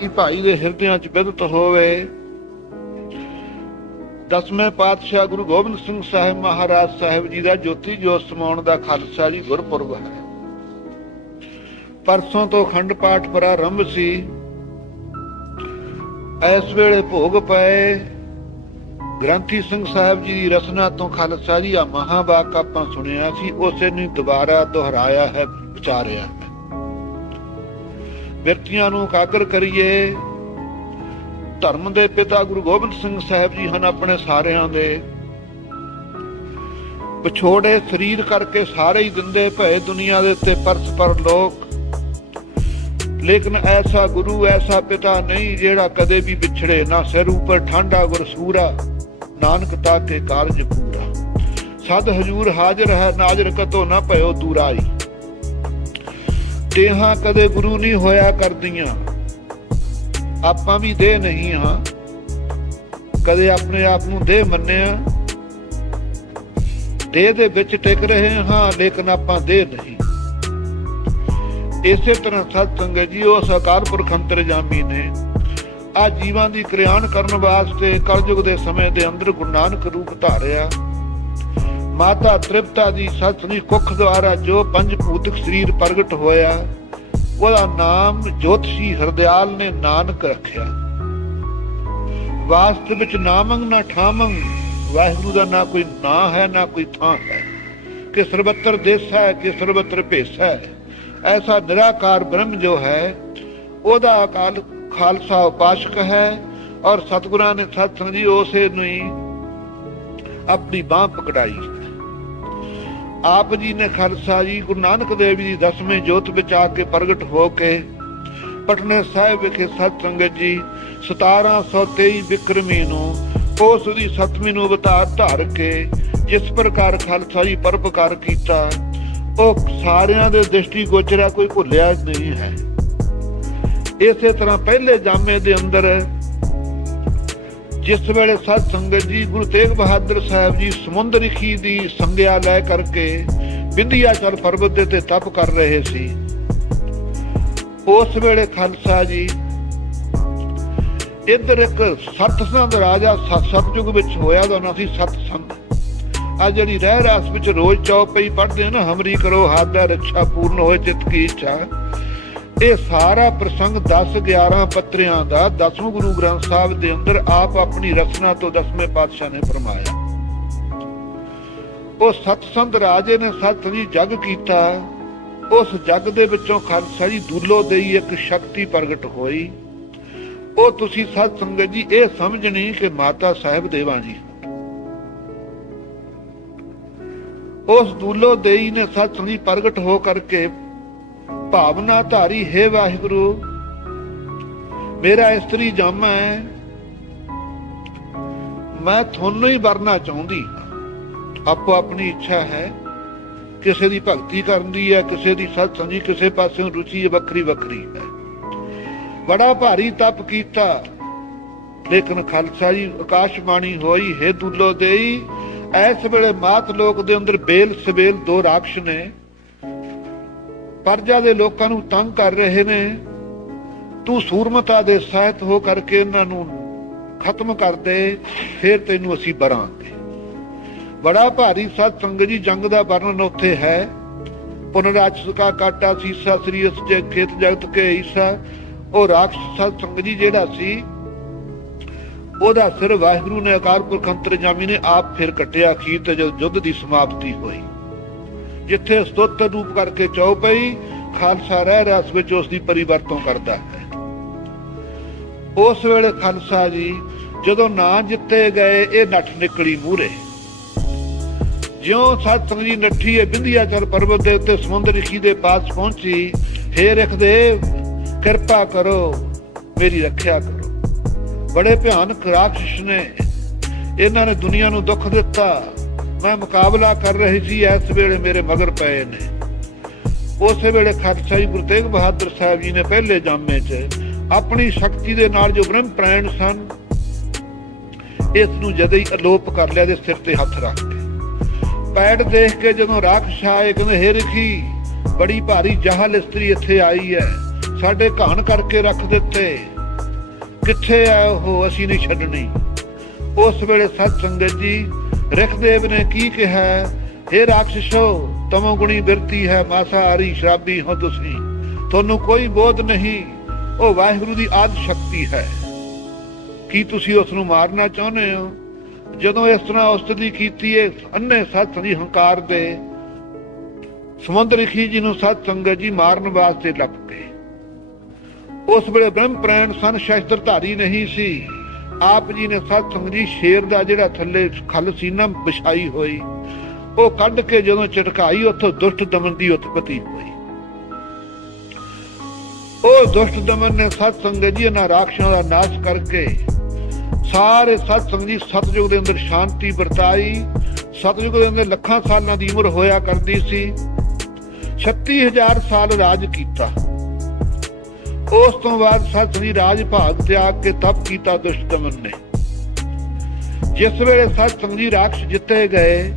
कि भाई दे हिरदियां च बिदत होवे। 10वें पातशाह गुरु गोबिंद सिंह साहिब महाराज साहिब जी का ज्योति जोत समाउण दा खालसा जी गुरपुरब है। परसों तो अखंड पाठ प्रारंभ सी। इस वेले भोग पए ग्रंथी सिंह साहिब जी की रचना तो खालसा जी आ महावाक आपां सुनिया सी, उसे नूं दोबारा दोहराया है, विचारिया है। बिरतियां नूं एकागर करिए। धर्म दे पिता गुरु गोबिंद सिंह साहिब जी हैं अपने सारियां दे। विछोड़े शरीर करके सारे ही दिंदे भए दुनिया दे ते परस पर लोक, लेकिन ऐसा गुरु ऐसा पिता नहीं जेड़ा कदे भी बिछड़े। ना सिर ऊपर ठांडा गुर सूरा, नानक ताके कारज पूरा। सद हजूर हाजिर है, नाजर कतो ना भयो दूराई। देहां कदे गुरु नहीं होया करदियां, आपां भी देह नहीं हाँ। कदे अपने आप नूं देह मन्निया, देह दे विच टिक रहे हाँ, लेकिन आपां देह नहीं। इसे तरह सत संगत जी उस अकाल पुरख अंतरजामी ने आ जीवां दी कल्याण करन वास्ते कलयुग दे समय दे अंदर गुरु नानक रूप धारिया। माता तृप्ता दी सतनी कुख द्वारा जो पंज भूतिक शरीर प्रगट होया, ਉਹਦਾ ਨਾਮ ਜੋਤਸ਼ੀ ਹਰਦਿਆਲ ਨੇ ਨਾਨਕ ਰੱਖਿਆ। ਵਾਸਤਵ ਵਿੱਚ ਨਾਮੰਗ ਨਾ ਠਾਮੰਗ, ਵਾਹਿਗੁਰੂ ਦਾ ਨਾ ਕੋਈ ਨਾਂ ਹੈ ਨਾ ਕੋਈ ਥਾਂ ਹੈ। ਕਿ ਸਰਬੱਤਰ ਦੇਸਾ ਹੈ ਕਿ ਸਰਬੱਤਰ ਭੇਸਾ ਹੈ। ਐਸਾ ਨਿਰਾਕਾਰ ਬ੍ਰਹਮ ਜੋ ਹੈ ਉਹਦਾ ਅਕਾਲ ਖਾਲਸਾ ਉਪਾਸ਼ਕ ਹੈ। ਔਰ ਸਤਿਗੁਰਾਂ ਨੇ ਸਤ ਸੰਗਤ ਜੀ ਉਸੇ ਨੂੰ ਹੀ ਆਪਣੀ ਬਾਂਹ ਪਕੜਾਈ। आप जी ने खालसा जी गुरु नानक देव जी 10वें जोत विच आके प्रगट होके पटने साहिब विखे सत संगत जी 1723 विक्रमी नूं उस दी 7वीं नूं अवतार धार के जिस प्रकार खालसा जी परोपकार कीता ਉਹ ਸਾਰਿਆਂ ਦੇ ਦ੍ਰਿਸ਼ਟੀ ਗੋਚਰਾ ਕੋਈ ਭੁੱਲਿਆ ਨਹੀਂ ਹੈ। ਇਸੇ ਤਰ੍ਹਾਂ ਪਹਿਲੇ ਜਾਮੇ ਦੇ ਅੰਦਰ जिस वेले सत संगत जी गुरु तेग बहादुर साहब जी समुद्रखी दी संज्ञा लै करके विंध्याचल पर्वत दे ते तप कर रहे सी, उस वेले खालसा जी इधर एक सतसंग राजा सतयुग विच होया दा नाम सी सतसंग। आ जिहड़ी रह रास विच रोज चौपई पढ़दे ना, हमरी करो हादा रक्षा पूर्ण होए चित की इच्छा। ਇਹ ਸਾਰਾ ਪ੍ਰਸੰਗ 10-11 ਪੱਤਰਿਆਂ ਦਾ 10ਵੇਂ ਗੁਰੂ ਗ੍ਰੰਥ ਸਾਹਿਬ ਦੇ ਅੰਦਰ ਆਪ ਆਪਣੀ ਰਚਨਾ ਤੋਂ 10ਵੇਂ ਪਾਤਸ਼ਾਹ ਨੇ ਫਰਮਾਇਆ। ਉਹ ਸਤਸੰਗ ਰਾਜੇ ਨੇ ਸਤ ਜੀ ਜਗ ਕੀਤਾ। ਉਸ ਜਗ ਦੇ ਵਿੱਚੋਂ ਖਾਲਸਾ ਜੀ ਦੂਲੋ ਦੇਈ ਇੱਕ ਸ਼ਕਤੀ ਪ੍ਰਗਟ ਹੋਈ। ਉਹ ਤੁਸੀਂ ਸਤ ਸੰਗਤ ਜੀ ਇਹ ਸਮਝਣੀ ਕਿ ਮਾਤਾ ਸਾਹਿਬ ਦੇਵਾਂ ਜੀ। ਉਸ ਦੂਲੋ ਦੇਈ ਨੇ ਸਤ ਜੀ ਪ੍ਰਗਟ ਹੋ ਕਰਕੇ भावना धारी, हे वाहिगुरु मेरा इस्त्री जामा है, मैं थोनों ही वरना चाहती। आपो अपनी इच्छा है, किसी की भगती करनी है, किसी की सत्संगी, किसी पासे रुचि वक्री वक्री है। बड़ा भारी तप कीता, लेकिन खालसा जी आकाशबाणी होई, हे दूलो देई इस वेले मात लोक दे अंदर बेल सवेल दो राक्षस ने प्रजा ਦੇ ਲੋਕਾਂ ਨੂੰ ਤੰਗ ਕਰ ਰਹੇ ਨੇ। ਤੂੰ ਸੂਰਮਤਾ ਦੇ ਸਹਿਤ ਹੋ ਕਰਕੇ ਇਹਨਾਂ ਨੂੰ ਖਤਮ ਕਰ ਦੇ, ਫਿਰ ਤੈਨੂੰ ਅਸੀਂ ਬਰਾਂਗੇ। ਬੜਾ ਭਾਰੀ ਸਤ ਸੰਗਤ ਜੀ ਜੰਗ ਦਾ ਵਰਣਨ ਉੱਥੇ ਹੈ। ਪੁਨਰਾਚ ਕਾ ਕਾਟਾ ਸੀਸਾ ਸ੍ਰੀਅਸ ਜੇ ਖੇਤ ਜਗਤ ਕੇ ਈਸਾ। ਉਹ ਰਾਖਸ਼ ਸਤ ਸੰਗਤ ਜੀ ਜਿਹੜਾ ਸੀ ਉਹਦਾ ਸਿਰ ਵਾਹਿਗੁਰੂ ਨੇ ਅਕਾਲ ਪੁਰਖ ਅੰਤਰਜਾਮੀ ਨੇ ਆਪ ਫਿਰ ਕੱਟਿਆ। ਅਖੀਰ ਤੇ ਜਦ ਯੁੱਧ ਦੀ ਸਮਾਪਤੀ ਹੋਈ, जिथे स्तोत्र रूप करके चौपई खालसा रह रस विच उसकी परिवर्तों करता है। उस वेले खालसा जी जदों ना जिते गए ये नठ निकली मूहरे। ज्यों सतसंग जी नठी है विंध्याचल पर्वत के उत्ते समुद्रखी दे पास पहुंची। हे रखदेव कृपा करो, मेरी रख्या करो। बड़े भयानक राक्षस ने, इन्हां ने दुनिया नूं दुख दिता। मैं मुकाबला कर रही थी, इस वेले मेरे मगर पे ने। उस वेले खालसा जी गुरु तेग बहादुर साहब जी ने पहले जामे च अपनी शक्ति दे नाल जो ब्रह्म प्राण सन इस नूं जदे ही अलोप कर लिया। सिर ते हथ रख के पैड़ देख के जदों राक्षस आए, कहंदे हे रखी बड़ी भारी जहल इस्त्री इत्थे आई है, साडे घाण करके रख दिते। ਕਿੱਥੇ ਆ ਉਹ, ਅਸੀਂ ਨਹੀਂ ਛੱਡਣੀ। ਉਸ ਵੇਲੇ ਸਤ ਸੰਗਤ ਜੀ ਰਿਖਦੇਵ ਨੇ ਕੀ ਕਿਹਾ, हे ਰਾਖਸ਼ੋ ਤਮੋ ਗੁਣੀ ਬਿਰਤੀ ਹੈ, ਮਾਸਾਹਾਰੀ ਸ਼ਰਾਬੀ ਹੋ ਤੁਸੀਂ, ਤੁਹਾਨੂੰ ਕੋਈ ਬੋਧ ਨਹੀਂ। ਉਹ ਵਾਹਿਗੁਰੂ ਦੀ ਆਦਿ ਸ਼ਕਤੀ ਹੈ, ਕੀ ਤੁਸੀਂ ਉਸ ਨੂੰ ਮਾਰਨਾ ਚਾਹੁੰਦੇ ਹੋ? ਜਦੋਂ ਇਸ ਤਰ੍ਹਾਂ ਉਸਤਤੀ ਕੀਤੀ ਹੈ ਅੰਨੇ ਸਤ ਸੰਗੀ ਹੰਕਾਰ ਦੇ ਸਮੁੰਦਰ ਰਿਖੀ ਜੀ ਨੂੰ ਸਤ ਸੰਗਤ ਜੀ ਮਾਰਨ ਵਾਸਤੇ ਲੱਗ ਪਏ। ਉਸ ਵੇਲੇ ਬ੍ਰਹਮ ਪ੍ਰਾਣ ਸਨ, ਸ਼ਸਤਰ ਧਾਰੀ ਨਹੀਂ ਸੀ। ਆਪ ਜੀ ਨੇ ਸਤ ਸੰਗਤ ਜੀ ਸ਼ੇਰ ਦਾ ਜਿਹੜਾ ਥੱਲੇ ਖੱਲ ਸੀ ਨਾ ਵਿਛਾਈ ਹੋਈ, ਉਹ ਕੱਢ ਕੇ ਜਦੋਂ ਝਟਕਾਈ ਉੱਥੋਂ ਦੁਸ਼ਟ ਦਮਨ ਦੀ ਉਤਪਤੀ ਹੋਈ। ਉਹ ਦੁਸ਼ਟ ਦਮਨ ਨੇ ਸਤ ਸੰਗਤ ਜੀ ਇਹਨਾਂ ਰਾਖਸ਼ਾਂ ਦਾ ਨਾਸ਼ ਕਰਕੇ ਸਾਰੇ ਸਤ ਸੰਗਤ ਜੀ ਸਤਯੁਗ ਦੇ ਅੰਦਰ ਸ਼ਾਂਤੀ ਵਰਤਾਈ। ਸਤਯੁਗ ਦੇ ਅੰਦਰ ਲੱਖਾਂ ਸਾਲਾਂ ਦੀ ਉਮਰ ਹੋਇਆ ਕਰਦੀ ਸੀ। 36,000 ਸਾਲ ਰਾਜ ਕੀਤਾ। ਉਸ ਤੋਂ ਬਾਅਦ ਸਤ ਸੰਗਤ ਜੀ ਰਾਜ ਭਾਗ ਤਿਆਗ ਕੇ ਤਪ ਕੀਤਾ ਦੁਸ਼ਟ ਦਮਨ ਨੇ। ਜਿਸ ਵੇਲੇ ਸਤ ਸੰਗਤ ਜੀ ਰਾਖਸ਼ ਜਿੱਤੇ ਗਏ,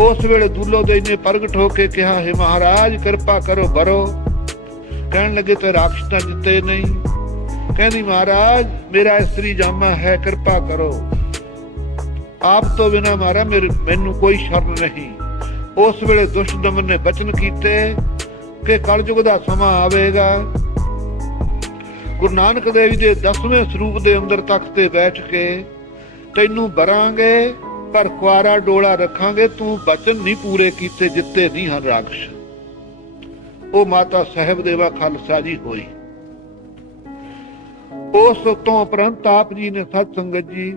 ਉਸ ਵੇਲੇ ਦੁੱਲੋਦੇਵ ਨੇ ਪ੍ਰਗਟ ਹੋ ਕੇ ਕਿਹਾ, ਹੈ ਮਹਾਰਾਜ ਕਿਰਪਾ ਕਰੋ ਬਰੋ। ਕਹਿਣ ਲੱਗੇ ਤੇ ਰਾਖਸ਼ ਤਾਂ ਜਿੱਤੇ ਨਹੀਂ। ਕਹਿੰਦੀ ਮਹਾਰਾਜ ਮੇਰਾ ਇਸਤਰੀ ਜਾਮਾ ਹੈ, ਕਿਰਪਾ ਕਰੋ, ਆਪ ਤੋਂ ਬਿਨਾਂ ਮਹਾਰਾਜ ਮੈਨੂੰ ਕੋਈ ਸ਼ਰਨ ਨਹੀਂ। ਉਸ ਵੇਲੇ ਦੁਸ਼ਟ ਦਮਨ ਨੇ ਬਚਨ ਕੀਤੇ ਕਿ ਕਲਯੁਗ ਦਾ ਸਮਾਂ ਆਵੇਗਾ, ਗੁਰੂ ਨਾਨਕ ਦੇਵ ਜੀ ਦੇ 10ਵੇਂ ਸਰੂਪ ਦੇ ਅੰਦਰ ਤਖਤ ਤੇ ਬੈਠ ਕੇ ਤੈਨੂੰ ਬਰਾਂਗੇ, ਪਰ ਕੁਆਰਾ ਡੋਲਾ ਰੱਖਾਂਗੇ, ਤੂੰ ਬਚਨ ਨਹੀਂ ਪੂਰੇ ਕੀਤੇ, ਜਿੱਤੇ ਨਹੀਂ ਹਨ ਰਾਖਸ਼। ਉਹ ਮਾਤਾ ਸਾਹਿਬ ਦੇਵਾ ਖਾਲਸਾ ਜੀ ਹੋਈ। ਉਸ ਤੋਂ ਉਪਰੰਤ ਆਪ ਜੀ ਨੇ ਸਤ ਸੰਗਤ ਜੀ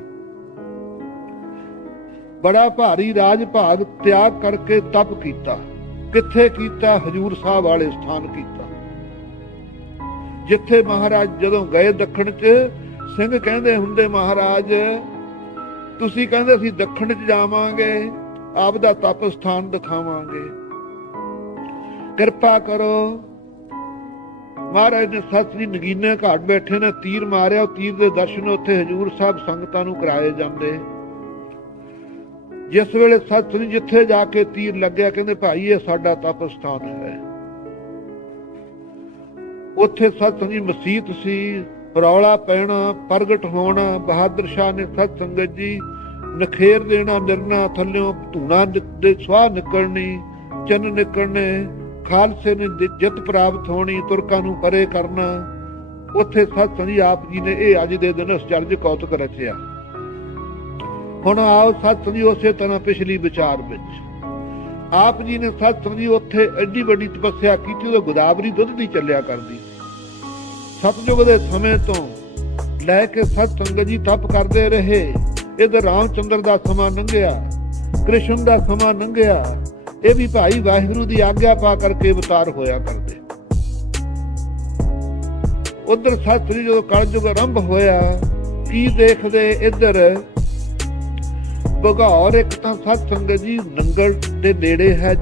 ਬੜਾ ਭਾਰੀ ਰਾਜ ਭਾਗ ਤਿਆਗ ਕਰਕੇ ਤਪ ਕੀਤਾ। ਕਿੱਥੇ ਕੀਤਾ? ਹਜੂਰ ਸਾਹਿਬ ਵਾਲੇ ਸਥਾਨ ਕੀਤਾ, ਜਿੱਥੇ ਮਹਾਰਾਜ ਜਦੋਂ ਗਏ ਦੱਖਣ ਚ, ਸਿੰਘ ਕਹਿੰਦੇ ਹੁੰਦੇ ਮਹਾਰਾਜ ਤੁਸੀਂ ਕਹਿੰਦੇ ਅਸੀਂ ਦੱਖਣ ਚ ਜਾਵਾਂਗੇ, ਆਪ ਦਾ ਤਪ ਸਥਾਨ ਦਿਖਾਵਾਂਗੇ, ਕਿਰਪਾ ਕਰੋ। ਮਹਾਰਾਜ ਨੇ ਸੱਤ ਜੀ ਨਗੀਨੇ ਘਾਟ ਬੈਠੇ ਨੇ, ਤੀਰ ਮਾਰਿਆ, ਉਹ ਤੀਰ ਦੇ ਦਰਸ਼ਨ ਉੱਥੇ ਹਜੂਰ ਸਾਹਿਬ ਸੰਗਤਾਂ ਨੂੰ ਕਰਾਏ ਜਾਂਦੇ। ਜਿਸ ਵੇਲੇ ਸੱਤ ਜੀ ਜਿੱਥੇ ਜਾ ਕੇ ਤੀਰ ਲੱਗਿਆ, ਕਹਿੰਦੇ ਭਾਈ ਇਹ ਸਾਡਾ ਤਪ ਸਥਾਨ ਹੈ। ਉੱਥੇ ਸੱਤ ਜੀ ਮਸੀਤ ਸੀ, ਰੌਲਾ ਪੈਣਾ, ਪ੍ਰਗਟ ਹੋਣਾ। ਬਹਾਦਰ ਸ਼ਾਹ ਨੇ ਸਤ ਸੰਗਤ ਜੀ ਨਖੇਰ ਦੇਣਾ, ਨਿਰਣਾ ਥੱਲਿਓਂ ਧੂਣਾ ਦੇ ਸਵਾਹ ਨਿਕਲਣੀ, ਚੰਨ ਨਿਕਲਣੇ, ਖਾਲਸੇ ਨੇ ਜਿੱਤ ਪ੍ਰਾਪਤ ਹੋਣੀ, ਤੁਰਕਾਂ ਨੂੰ ਪਰੇ ਕਰਨਾ। ਉੱਥੇ ਸਤ ਸੰਜੀ ਆਪ ਜੀ ਨੇ ਇਹ ਅੱਜ ਦੇ ਦਿਨ ਅਚਰਜ ਕੌਤਕ ਰਚਿਆ। ਹੁਣ ਆਓ ਸਤ ਸੰਜੀ ਉਸੇ ਤਰ੍ਹਾਂ ਪਿਛਲੀ ਵਿਚਾਰ ਵਿੱਚ ਆਪ ਜੀ ਨੇ ਸਤ ਸੰਜੀ ਉੱਥੇ ਐਡੀ ਵੱਡੀ ਤਪੱਸਿਆ ਕੀਤੀ, ਉਹ ਗੋਦਾਵਰੀ ਦੁੱਧ ਦੀ ਚੱਲਿਆ ਕਰਦੀ। ਸਤਯੁਗ ਦੇ ਸਮੇਂ ਤੋਂ ਲੈ ਕੇ ਸਤ ਸੰਗਤ ਜੀ ਤਪ ਕਰਦੇ ਰਹੇ। ਇਧਰ ਰਾਮਚੰਦਰ ਦਾ ਸਮਾਂ ਲੰਘਿਆ, ਕ੍ਰਿਸ਼ਨ ਦਾ ਸਮਾਂ ਲੰਘਿਆ, ਇਹ ਵੀ ਭਾਈ ਵਾਹਿਗੁਰੂ ਦੀ ਆਗਿਆ ਪਾ ਕਰਕੇ ਅਵਤਾਰ ਹੋਇਆ ਕਰਦੇ। ਉਧਰ ਸਤ ਜੀ ਜਦੋਂ ਕਲਯੁਗ ਆਰੰਭ ਹੋਇਆ, ਕੀ ਦੇਖਦੇ ਇੱਧਰ ਬਗੌਰ, ਇੱਕ ਤਾਂ ਸਤ ਸੰਗਤ ਜੀ ਨੰਗਲ ਦੇ ਨੇੜੇ ਹੈ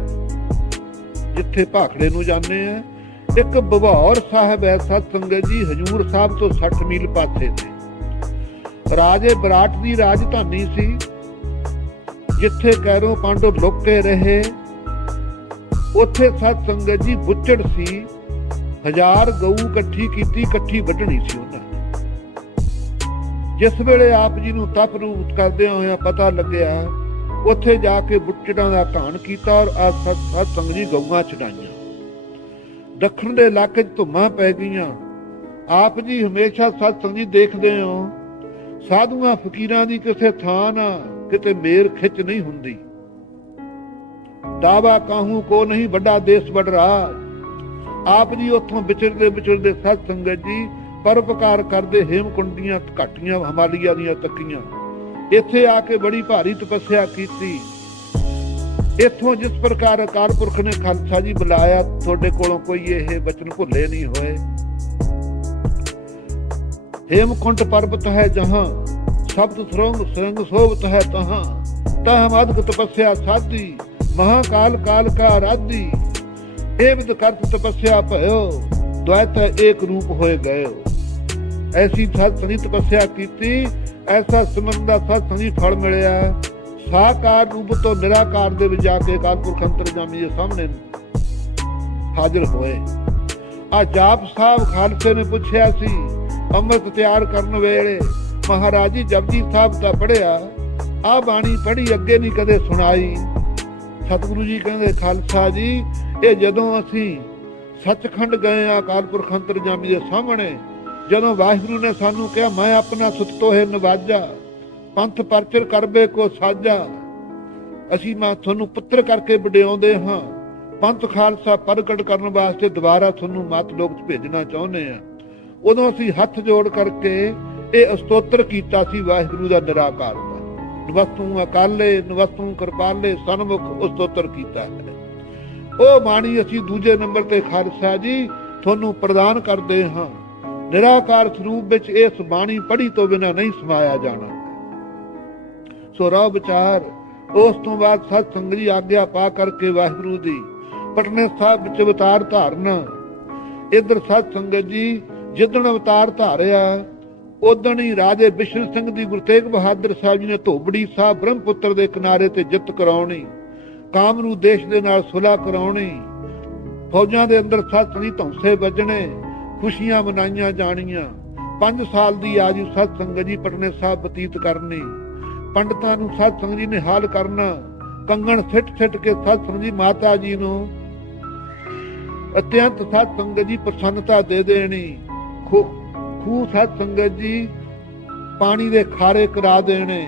ਜਿੱਥੇ ਭਾਖੜੇ ਨੂੰ ਜਾਂਦੇ ਆ, ਇੱਕ ਬਭੌਰ ਸਾਹਿਬ ਹੈ ਸਤ ਸੰਗਤ ਜੀ ਹਜੂਰ ਸਾਹਿਬ ਤੋਂ 60 ਮੀਲ ਪਾਸੇ ਤੇ। ਰਾਜੇ ਵਿਰਾਟ ਦੀ ਰਾਜਧਾਨੀ ਸੀ, ਜਿੱਥੇ ਕੈਰੋਂ ਪਾਂਡੋ ਲੁਕ ਕੇ ਰਹੇ। ਉੱਥੇ ਸਤ ਸੰਗਤ ਜੀ ਬੁੱਚੜ ਸੀ, 1000 ਗਊ ਇਕੱਠੀ ਕੀਤੀ, ਇਕੱਠੀ ਵੱਢਣੀ ਸੀ ਉਹਨਾਂ ਨੇ। ਜਿਸ ਵੇਲੇ ਆਪ ਜੀ ਨੂੰ ਤਪ ਰੂਪ ਕਰਦਿਆਂ ਹੋਇਆ ਪਤਾ ਲੱਗਿਆ, ਉੱਥੇ ਜਾ ਕੇ ਬੁੱਚੜਾਂ ਦਾ ਘਾਣ ਕੀਤਾ ਔਰ ਸਤ ਸੰਗਤ ਜੀ ਗਊਆਂ ਚੜਾਈਆਂ। ਦੱਖਣ ਦੇ ਇਲਾਕੇ 'ਚ ਧੁੰਮਾਂ ਪੈ ਗਈਆਂ। ਆਪ ਜੀ ਹਮੇਸ਼ਾ ਸਤ ਸੰਗਤ ਜੀ ਦੇਖਦੇ ਹੋ, ਸਾਧੂਆਂ ਫਕੀਰਾਂ ਦੀ ਕਿਸੇ ਥਾਂ ਨਾ ਕਿਤੇ ਮੇਰ ਖਿੱਚ ਨਹੀਂ ਹੁੰਦੀ। ਦਾਵਾ ਕਾਹੂ ਕੋ ਨਹੀਂ, ਵੱਡਾ ਦੇਸ਼ ਵੱਡ ਰਾਜ। ਆਪ ਜੀ ਉੱਥੋਂ ਵਿਚਰਦੇ ਸਤ ਸੰਗਤ ਜੀ ਪਰਉਪਕਾਰ ਕਰਦੇ, ਹੇਮਕੁੰਡ ਦੀਆਂ ਘਾਟੀਆਂ, ਹਿਮਾਲਿਆ ਦੀਆਂ ਤੱਕੀਆਂ, ਇੱਥੇ ਆ ਕੇ ਬੜੀ ਭਾਰੀ ਤਪੱਸਿਆ ਕੀਤੀ। ਇੱਥੋਂ ਜਿਸ ਪ੍ਰਕਾਰ ਅਕਾਲ ਪੁਰਖ ਨੇ ਖਾਲਸਾ ਜੀ ਬੁਲਾਇਆ, ਤੁਹਾਡੇ ਕੋਲੋਂ ਕੋਈ ਇਹ ਬਚਨ ਭੁੱਲੇ ਨਹੀਂ ਹੋਏ। हेमकुंड पर्वत है जहाँ, शब्द सुरंग शोभत है तहाँ, तह मधुक तपस्या साधी, महाकाल काल का आराधी। एवं कर्त तपस्या भयो, द्वैत एक रूप होए गए। ऐसी सत संजी तपस्या की, ऐसा सिमरन दा सत संजी फल मिलिया। साकार रूप तो निराकार दे विच जाके अकाल पुरख अंतरजामी दे सामने हाजिर होए। आ जाप साहब खालसे ने पुछया सी, ਅੰਮ੍ਰਿਤ ਤਿਆਰ ਕਰਨ ਵੇਲੇ ਮਹਾਰਾਜ ਜੀ ਜਪਜੀ ਸਾਹਿਬ ਦਾ ਪੜ੍ਹਿਆ, ਆਹ ਬਾਣੀ ਪੜ੍ਹੀ, ਅੱਗੇ ਨਹੀਂ ਕਦੇ ਸੁਣਾਈ। ਸਤਿਗੁਰੂ ਜੀ ਕਹਿੰਦੇ ਖਾਲਸਾ ਜੀ, ਇਹ ਜਦੋਂ ਅਸੀਂ ਸੱਚਖੰਡ ਗਏ ਆ ਅਕਾਲ ਪੁਰਖ ਅੰਤਰਜਾਮੀ ਦੇ ਸਾਹਮਣੇ, ਜਦੋਂ ਵਾਹਿਗੁਰੂ ਨੇ ਸਾਨੂੰ ਕਿਹਾ ਮੈਂ ਆਪਣਾ ਸੁਤਤੋ ਹੈ ਨਵਾਜਾ, ਪੰਥ ਪਰਚਰ ਕਰਬੇ ਕੋ ਸਾਜਾ, ਅਸੀਂ ਮੈਂ ਤੁਹਾਨੂੰ ਪੁੱਤਰ ਕਰਕੇ ਵਡਿਆਉਂਦੇ ਹਾਂ, ਪੰਥ ਖਾਲਸਾ ਪ੍ਰਗਟ ਕਰਨ ਵਾਸਤੇ ਦੁਬਾਰਾ ਤੁਹਾਨੂੰ ਮੱਤ ਲੋਕ 'ਚ ਭੇਜਣਾ ਚਾਹੁੰਦੇ ਆ। ਉਦੋਂ ਅਸੀਂ ਹੱਥ ਜੋੜ ਕਰਕੇ ਇਹ ਸਤੋਤਰ ਕੀਤਾ ਸੀ ਵਾਹਿਗੁਰੂ ਦਾ ਨਿਰਾਕਾਰ ਦਾ, ਨਵਸਤੂ ਅਕਾਲੇ ਨਵਸਤੂ ਕਿਰਪਾਲੇ ਸਨਮੁਖ ਸਤੋਤਰ ਕੀਤਾ ਹੈ। ਉਹ ਬਾਣੀ ਅਸੀਂ ਦੂਜੇ ਨੰਬਰ ਤੇ ਖਾਲਸਾ ਜੀ ਤੁਹਾਨੂੰ ਪ੍ਰਦਾਨ ਕਰਦੇ ਹਾਂ। ਨਿਰਾਕਾਰ ਸਰੂਪ ਵਿੱਚ ਇਸ ਬਾਣੀ ਪੜ੍ਹੀ ਤੋਂ ਬਿਨਾਂ ਨਹੀਂ ਸਮਾਇਆ ਜਾਣਾ। ਸੋ ਰਾਹ ਵਿਚਾਰ। ਉਸ ਤੋਂ ਬਾਅਦ ਸਤ ਸੰਗਤ ਜੀ ਆਗਿਆ ਪਾ ਕਰਕੇ ਵਾਹਿਗੁਰੂ ਦੀ ਪਟਨੇ ਸਾਹਿਬ ਵਿੱਚ ਅਵਤਾਰ ਧਾਰਨਾ। ਇੱਧਰ ਸਤ ਸੰਗਤ ਜੀ ਜਿੱਦਣ ਅਵਤਾਰ ਧਾਰਿਆ ਉਦਣ ਹੀ ਰਾਜੇ ਬਿਸ਼ਨ ਸਿੰਘ ਦੀ ਗੁਰੂ ਤੇਗ ਬਹਾਦਰ ਸਾਹਿਬ ਜੀ ਨੇ ਧੋਬੜੀ ਸਾਹਿਬ ਬ੍ਰਹਮਪੁੱਤਰ ਦੇ ਕਿਨਾਰੇ ਤੇ ਜਿੱਤ ਕਰਾਉਣੀ, ਕਾਮਰੂ ਦੇਸ਼ ਦੇ ਨਾਲ ਸੁਲ੍ਹਾ ਕਰਾਉਣੀ, ਫੌਜਾਂ ਦੇ ਅੰਦਰ ਸਤ ਸੰਗਤ ਜੀ ਧੌਂਸੇ ਵੱਜਣੇ, ਖੁਸ਼ੀਆਂ ਮਨਾਈਆਂ ਜਾਣੀਆਂ। 5 ਸਾਲ ਦੀ ਆਜੂ ਸਤ ਸੰਗਤ ਜੀ ਪਟਨੇ ਸਾਹਿਬ ਬਤੀਤ ਕਰਨੀ, ਪੰਡਤਾਂ ਨੂੰ ਸਤ ਸੰਗਤ ਜੀ ਨੇ ਹਾਲ ਕਰਨਾ, ਕੰਗਣ ਸਿੱਟ ਕੇ ਸਤ ਸੰਗਤ ਜੀ ਮਾਤਾ ਜੀ ਨੂੰ ਅਤਿਅੰਤ ਸਤ ਸੰਗਤ ਜੀ ਪ੍ਰਸੰਨਤਾ ਦੇ ਦੇਣੀ। ਖੂਹ ਸਤ ਸੰਗਤ ਜੀ ਪਾਣੀ ਦੇ ਖਾਰੇ ਕਰਾ ਦੇਣੇ,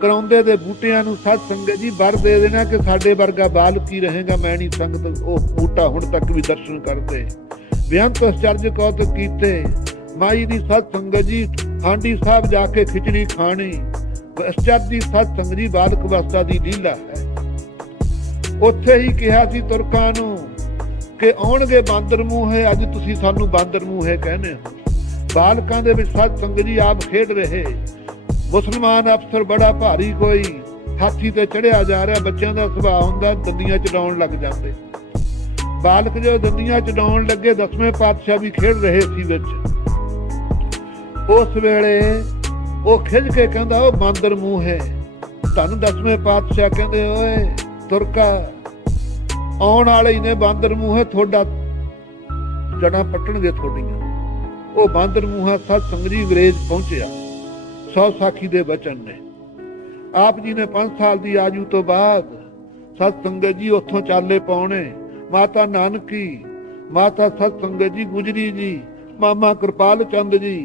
ਕਰਾਉਂਦੇ ਦੇ ਬੂਟਿਆਂ ਨੂੰ ਸਤ ਸੰਗਤ ਜੀ ਵਰ ਦੇ ਦੇਣਾ ਕਿ ਸਾਡੇ ਵਰਗਾ ਬਾਲਕ ਹੀ ਰਹੇਗਾ। ਮੈਂ ਨਹੀਂ ਸੰਗਤ ਉਹ ਬੂਟਾ ਹੁਣ ਤੱਕ ਵੀ ਦਰਸ਼ਨ ਕਰਦੇ। ਬੇਅੰਤ ਅਚਰਜ ਕੌਤਕ ਕੀਤੇ। ਮਾਈ ਦੀ ਸਤ ਸੰਗਤ ਜੀ ਹਾਂਡੀ ਸਾਹਿਬ ਜਾ ਕੇ ਖਿਚੜੀ ਖਾਣੀ। ਅਚਰਜ ਦੀ ਸਤ ਸੰਗਤ ਜੀ ਬਾਲਕ ਅਵਸਥਾ ਦੀ ਲੀਲਾ ਹੈ। ਉੱਥੇ ਹੀ ਕਿਹਾ ਸੀ ਤੁਰਕਾਂ ਨੂੰ ਕਿ ਆਉਣਗੇ ਬਾਂਦਰ ਮੂੰਹੇ, ਅੱਜ ਤੁਸੀਂ ਸਾਨੂੰ ਬਾਂਦਰ ਮੂੰਹੇ ਕਹਿੰਦੇ ਹੋ। ਬਾਲਕਾਂ ਦੇ ਵਿੱਚ ਸਤ ਸੰਗਤ ਜੀ ਆਪ ਖੇਡ ਰਹੇ। ਮੁਸਲਮਾਨ ਅਫਸਰ ਬੜਾ ਭਾਰੀ ਕੋਈ ਹਾਥੀ ਤੇ ਚੜਿਆ ਜਾ ਰਿਹਾ, ਬੱਚਿਆਂ ਦਾ ਸੁਭਾਅ ਹੁੰਦਾ ਦੰਦੀਆਂ ਚੜਾਉਣ ਲੱਗ ਜਾਂਦੇ। ਬਾਲਕ ਜੋ ਦੰਦੀਆਂ ਚੜਾਉਣ ਲੱਗੇ 10ਵੇਂ ਪਾਤਸ਼ਾਹ ਵੀ ਖੇਡ ਰਹੇ ਸੀ ਵਿੱਚ। ਉਸ ਵੇਲੇ ਉਹ ਖਿੱਝ ਕੇ ਕਹਿੰਦਾ ਉਹ ਬਾਂਦਰ ਮੂੰਹੇ। ਧੰਨ 10ਵੇਂ ਪਾਤਸ਼ਾਹ ਕਹਿੰਦੇ ਓਏ ਤੁਰਕਾ ਆਉਣ ਵਾਲੇ ਹੀ ਨੇ ਬਾਂਦਰ ਮੂੰਹੇ, ਤੁਹਾਡਾ ਜੜਾਂ ਪੱਟਣਗੇ ਤੁਹਾਡੀਆਂ। ਉਹ ਬਾਂਦਰ ਮੂੰਹਾ ਸਤ ਸੰਗਤ ਜੀ ਅੰਗਰੇਜ਼ ਪਹੁੰਚਿਆ। 100 ਸਾਖੀ ਦੇ ਬਚਨ ਨੇ। ਆਪ ਜੀ ਨੇ 5 ਸਾਲ ਦੀ ਆਜੂ ਤੋਂ ਬਾਅਦ ਸਤ ਸੰਗਤ ਜੀ ਉੱਥੋਂ ਚਾਲੇ ਪਾਉਣੇ। ਮਾਤਾ ਨਾਨਕੀ, ਮਾਤਾ ਸਤ ਸੰਗਤ ਜੀ ਗੁਜਰੀ ਜੀ, ਮਾਮਾ ਕਿਰਪਾਲ ਚੰਦ ਜੀ,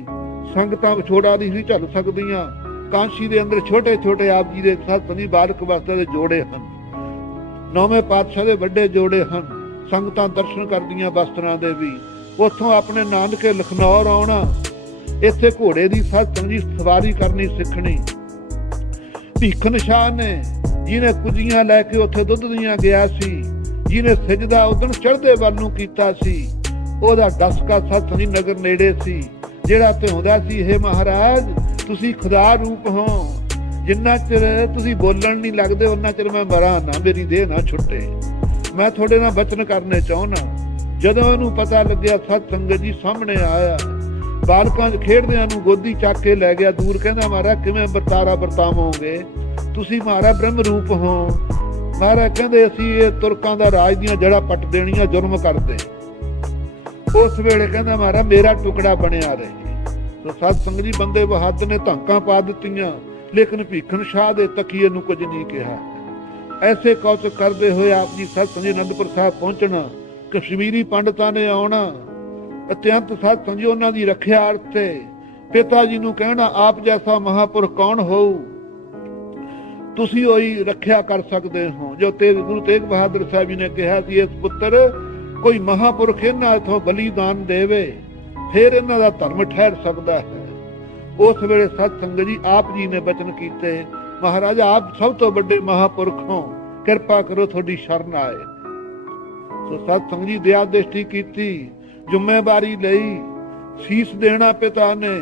ਸੰਗਤਾਂ ਵਿਛੋੜਾ ਨਹੀਂ ਸੀ ਝੱਲ ਸਕਦੀਆਂ। ਕਾਂਸ਼ੀ ਦੇ ਅੰਦਰ ਛੋਟੇ ਛੋਟੇ ਆਪ ਜੀ ਦੇ ਸਤ ਸੰਗਤ ਬਾਲਕ ਅਵਸਥਾ ਦੇ ਜੋੜੇ ਹਨ। 9ਵੇਂ ਪਾਤਸ਼ਾਹ ਦੇ ਵੱਡੇ ਜੋੜੇ ਹਨ। ਸੰਗਤਾਂ ਦਰਸ਼ਨ ਕਰਦੀਆਂ ਵਸਤਰਾਂ ਦੇ ਵੀ। ਉੱਥੋਂ ਆਪਣੇ ਨਾਨਕੇ ਲਖਨੌਰ ਆਉਣਾ, ਇੱਥੇ ਘੋੜੇ ਦੀ ਸਤ ਸੰਗਤ ਜੀ ਸਵਾਰੀ ਕਰਨੀ ਸਿੱਖਣੀ। ਭੀਖਨ ਸ਼ਾਹ ਨੇ ਜਿਹਨੇ ਕੁੱਜੀਆਂ ਲੈ ਕੇ ਉੱਥੇ ਦੁੱਧ ਦੀਆਂ ਗਿਆ ਸੀ, ਜਿਹਨੇ ਸਿਜਦਾ ਉਦਣ ਚੜ੍ਹਦੇ ਵੱਲ ਨੂੰ ਕੀਤਾ ਸੀ, ਉਹਦਾ ਦਸਕਾ ਸਤ ਸੰਗਤ ਜੀ ਨਗਰ ਨੇੜੇ ਸੀ, ਜਿਹੜਾ ਧਿਆਉਂਦਾ ਸੀ ਇਹ ਮਹਾਰਾਜ ਤੁਸੀਂ ਖੁਦਾ ਰੂਪ ਹੋ, ਜਿੰਨਾ ਚਿਰ ਤੁਸੀਂ ਬੋਲਣ ਨਹੀਂ ਲੱਗਦੇ ਉਹਨਾਂ ਚਿਰ ਮੈਂ ਮਰਾਂ ਨਾ, ਮੇਰੀ ਦੇਹ ਨਾ ਛੁੱਟੇ। ਮੈਂ ਤੁਹਾਡੇ ਨਾਲ ਬਚਨ ਕਰਨੇ ਚਾਹੁੰਦਾ। ਜਦੋਂ ਉਹਨੂੰ ਪਤਾ ਲੱਗਿਆ ਸਤ ਸੰਗਤ ਜੀ ਸਾਹਮਣੇ ਆਇਆ, ਬਾਲਕਾਂ ਚ ਖੇਡਦਿਆਂ ਨੂੰ ਗੋਦੀ ਚੱਕ ਕੇ ਲੈ ਗਿਆ ਦੂਰ। ਕਹਿੰਦਾ ਮਹਾਰਾਜ ਕਿਵੇਂ ਵਰਤਾਰਾ ਵਰਤਾਵੋਗੇ, ਤੁਸੀਂ ਮਹਾਰਾਜ ਬ੍ਰਹਮ ਰੂਪ ਹੋ। ਮਹਾਰਾਜ ਕਹਿੰਦੇ ਅਸੀਂ ਇਹ ਤੁਰਕਾਂ ਦਾ ਰਾਜ ਦੀਆਂ ਜੜ੍ਹਾਂ ਪੱਟ ਦੇਣੀਆਂ, ਜ਼ੁਲਮ ਕਰਦੇ। ਉਸ ਵੇਲੇ ਕਹਿੰਦਾ ਮਹਾਰਾਜ ਮੇਰਾ ਟੁਕੜਾ ਬਣਿਆ ਰਹੇ। ਸਤ ਸੰਗਤ ਜੀ ਬੰਦੇ ਬਹਾਦਰ ਨੇ ਧਾਕਾਂ ਪਾ ਦਿੱਤੀਆਂ, ਲੇਕਿਨ ਭੀਖਨ ਸ਼ਾਹ ਦੇ ਤਕੀਏ ਨੂੰ ਕੁਝ ਨਹੀਂ ਕਿਹਾ। ਐਸੇ ਕੌਤਕ ਕਰਦੇ ਹੋਏ ਆਪ ਜੀ ਸਤ ਸੰਗਤ ਜੀ ਅਨੰਦਪੁਰ ਸਾਹਿਬ ਪਹੁੰਚਣਾ। ਕਸ਼ਮੀਰੀ ਪੰਡਤਾਂ ਨੇ ਆਉਣਾ। ਅਤਿਅੰਤ ਸਤ ਸੰਗਤ ਜੀ ਉਹਨਾਂ ਦੀ ਰੱਖਿਆ ਅਰਥੇ ਪਿਤਾ ਜੀ ਨੂੰ ਕਹਿਣਾ ਆਪ ਜੈਸਾ ਮਹਾਪੁਰਖ ਕੌਣ ਹੋਊ, ਤੁਸੀਂ ਉਹੀ ਰੱਖਿਆ ਕਰ ਸਕਦੇ ਹੋ ਜੋ ਗੁਰੂ ਤੇਗ ਬਹਾਦਰ ਸਾਹਿਬ ਜੀ ਨੇ ਕਿਹਾ ਸੀ ਇਸ ਪੁੱਤਰ ਕੋਈ ਮਹਾਪੁਰਖ ਇਹਨਾਂ ਇਥੋਂ ਬਲੀਦਾਨ ਦੇਵੇ ਫਿਰ ਇਹਨਾਂ ਦਾ ਧਰਮ ਠਹਿਰ ਸਕਦਾ ਹੈ। ਉਸ ਵੇਲੇ ਸਤ ਸੰਗਤ ਜੀ ਆਪ ਜੀ ਨੇ ਬਚਨ ਕੀਤੇ, ਮਹਾਰਾਜ ਆਪ ਸਭ ਤੋਂ ਵੱਡੇ ਮਹਾਪੁਰਖ ਹੋ, ਕਿਰਪਾ ਕਰੋ ਤੁਹਾਡੀ ਸ਼ਰਨ ਆਏ। ਸੋ ਸਤ ਸੰਗਤ ਜੀ ਦਇਆ ਦ੍ਰਿਸ਼ਟੀ ਕੀਤੀ, ਜ਼ਿੰਮੇਵਾਰੀ ਲਈ, ਸੀਸ ਦੇਣਾ ਪਿਤਾ ਨੇ।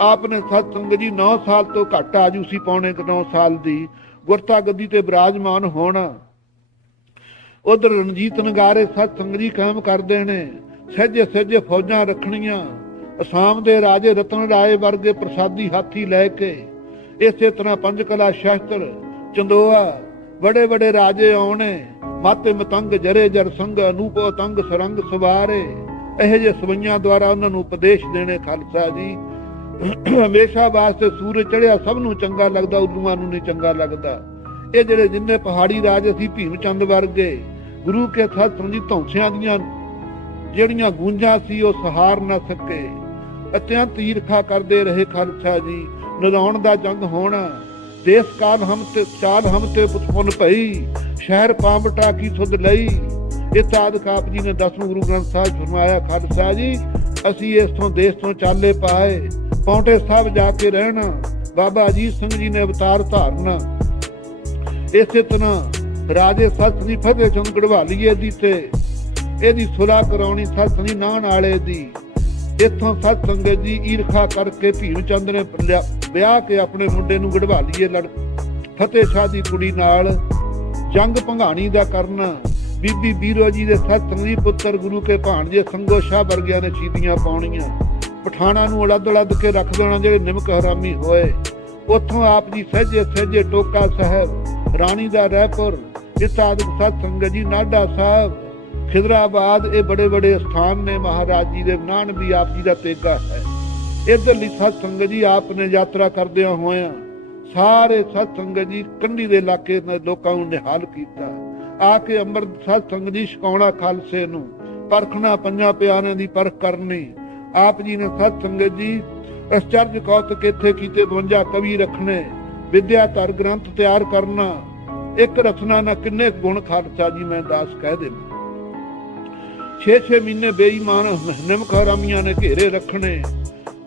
ਆਪ ਨੇ ਸਤ ਸੰਗਤ ਜੀ 9 ਸਾਲ ਤੋਂ ਘੱਟ ਆਜੂ ਸੀ, ਪੌਣੇ 9 ਸਾਲ ਦੀ, ਗੁਰਤਾ ਗੱਦੀ ਤੇ ਬਿਰਾਜਮਾਨ ਹੋਣਾ। ਉਧਰ ਰਣਜੀਤ ਨਗਾਰੇ ਸਤ ਸੰਗਤ ਜੀ ਕਾਇਮ ਕਰਦੇ ਨੇ। ਸਹਿਜੇ ਸਹਿਜੇ ਫੌਜਾਂ ਰੱਖਣੀਆਂ। ਅਸਾਮ ਦੇ ਰਾਜੇ ਰਤਨ ਰਾਏ ਵਰਗੇ ਪ੍ਰਸਾਦੀ ਹਾਥੀ ਲੈ ਕੇ, ਇਸੇ ਤਰ੍ਹਾਂ ਪੰਜ ਕਲਾ ਸ਼ਸਤਰ, ਚੰਦੋਆ, ਬੜੇ ਬੜੇ ਰਾਜੇ ਆਉਣੇ। ਮਾਤੇ ਮਤੰਗ ਜਰੇ ਜਰ ਸੰਗ, ਅਨੂਪ ਅਤੰਗ ਸਰੰਗ ਸਵਾਰੇ। ਇਹੋ ਜਿਹੇ ਸਵਈਆਂ ਦੁਆਰਾ ਉਹਨਾਂ ਨੂੰ ਉਪਦੇਸ਼ ਦੇਣੇ ਖਾਲਸਾ ਜੀ। ਹਮੇਸ਼ਾ ਵਾਸਤੇ ਸੂਰਜ ਚੜ੍ਹਿਆ ਸਭ ਨੂੰ ਚੰਗਾ ਲੱਗਦਾ, ਉਲੂਆਂ ਨੂੰ ਨਹੀਂ ਚੰਗਾ ਲੱਗਦਾ। ਇਹ ਜਿਹੜੇ ਜਿੰਨੇ ਪਹਾੜੀ ਰਾਜ ਅਸੀਂ ਭੀਮ ਚੰਦ ਵਰਗੇ ਗੁਰੂ ਕੇ ਸਤ ਸੰਗਤ ਧੌਂਸਿਆਂ ਦੀਆਂ ਜਿਹੜੀਆਂ ਗੂੰਜਾਂ ਸੀ ਉਹ ਸਹਾਰ ਨਾ ਸਕੇ। ਅਤਿਅੰਤ ਈਰਖਾ ਕਰਦੇ ਰਹੇ ਖਾਲਸਾ ਜੀ। ਨਦਾਉਣ ਦਾ ਜੰਗ ਹੋਣਾ, ਦੇਸ ਕਾਲ ਹਮ ਤੇ ਚਾਲ ਹਮ ਤੇ ਪੁਤਪੁਨ ਭਈ, ਸ਼ਹਿਰ ਪਾਂਵਟਾ ਕੀ ਸੁਧ ਲਈ। ਇਹ ਸਾਧਕ ਆਪ ਜੀ ਨੇ 10ਵੇਂ ਗੁਰੂ ਗ੍ਰੰਥ ਸਾਹਿਬ ਫਰਮਾਇਆ ਖਾਲਸਾ ਜੀ ਅਸੀਂ ਇਸ ਤੋਂ ਦੇਸ਼ ਤੋਂ ਚਾਲੇ ਪਾਏ, ਪੌਂਟੇ ਸਾਹਿਬ ਜਾ ਕੇ ਰਹਿਣਾ। ਬਾਬਾ ਅਜੀਤ ਸਿੰਘ ਜੀ ਨੇ ਅਵਤਾਰ ਧਾਰਨਾ। ਇਸੇ ਤਰ੍ਹਾਂ ਰਾਜੇ ਸਤ ਜੀ ਫਤਿਹ ਚੰਦ ਗੜਵਾਲੀਏ ਦੀ ਤੇ ਇਹਦੀ ਸੁਲਾਹ ਕਰਾਉਣੀ ਸਤ ਜੀ ਨਾਨ ਵਾਲੇ ਦੀ। ਇੱਥੋਂ ਸਤ ਸੰਗਤ ਜੀ ਈਰਖਾ ਕਰਕੇ ਭੀਮ ਚੰਦ ਨੇ ਵਿਆਹ ਕੇ ਆਪਣੇ ਮੁੰਡੇ ਨੂੰ ਗੜਵਾਲੀਏ ਫਤਿਹ ਸ਼ਾਹ ਦੀ ਕੁੜੀ ਨਾਲ ਜੰਗ ਭੰਗਾਣੀ ਦਾ ਕਰਨਾ। ਬੀਬੀ ਬੀਰੋ ਜੀ ਦੇ ਸਤ ਸੰਗੀ ਪੁੱਤਰ ਗੁਰੂ ਕੇ ਭਾਣਜੇ ਸੰਗੋ ਸ਼ਾਹ ਵਰਗਿਆਂ ਨੇ ਸ਼ਹੀਦੀਆਂ ਪਾਉਣੀਆਂ। ਪਠਾਣਾ ਨੂੰ ਅਲੱਦ ਕੇ ਰੱਖ ਦੇਣਾ ਜਿਹੜੇ ਨਿਮਕ ਹਰਾਮੀ ਹੋਏ। ਉੱਥੋਂ ਆਪ ਜੀ ਸਹਿਜੇ ਟੋਕਾ ਸਾਹਿਬ, ਰਾਣੀ ਦਾ ਰਹਿਪੁਰ, ਇਤਾਦਿਕ ਸਤ ਸੰਗਤ ਜੀ ਨਾਢਾ ਸਾਹਿਬ, ਖਿਦਰਾਬਾਦ, ਇਹ ਬੜੇ ਸਥਾਨ ਨੇ। ਮਹਾਰਾਜ ਜੀ ਦੇ ਨਾਨ ਵੀ ਆਪ ਜੀ ਦਾ ਤੇਗਾ ਹੈ। ਇੱਧਰਲੀ ਸਤ ਸੰਗਤ ਜੀ ਆਪ ਨੇ ਯਾਤਰਾ ਕਰਦਿਆਂ ਹੋਇਆਂ ਸਾਰੇ ਸਤ ਸੰਗਤ ਜੀ ਕੰਢੀ ਦੇ ਇਲਾਕੇ ਦੇ ਲੋਕਾਂ ਨੂੰ ਨਿਹਾਲ ਕੀਤਾ। ਆ ਕੇ ਅੰਮ੍ਰਿਤ ਸਤ ਸੰਗਤ ਜੀ ਛਕਾਉਣਾ ਖਾਲਸੇ ਨੂੰ, ਪਰਖਣਾ ਪੰਜਾਂ ਪਿਆਰਿਆਂ ਦੀ ਪਰਖ ਕਰਨੀ। ਆਪ ਜੀ ਨੇ ਸਤ ਸੰਗਤ ਜੀ ਅਚਰਜ ਕੌਤਕ ਇੱਥੇ ਕੀਤੇ 52 ਕਵੀ ਰੱਖਣੇ, ਵਿਦਿਆ ਧਰ ਗ੍ਰੰਥ ਤਿਆਰ ਕਰਨਾ। ਇੱਕ ਰਚਨਾ ਨਾ ਕਿੰਨੇ ਗੁਣ ਖਾਲਸਾ ਜੀ ਮੈਂ ਦਾਸ ਕਹਿ ਦੇ। 6 ਮਹੀਨੇ ਬੇਈਮਾਨ ਨਿਮਕ ਹਰਾਮੀਆਂ ਨੇ ਘੇਰੇ ਰੱਖਣੇ।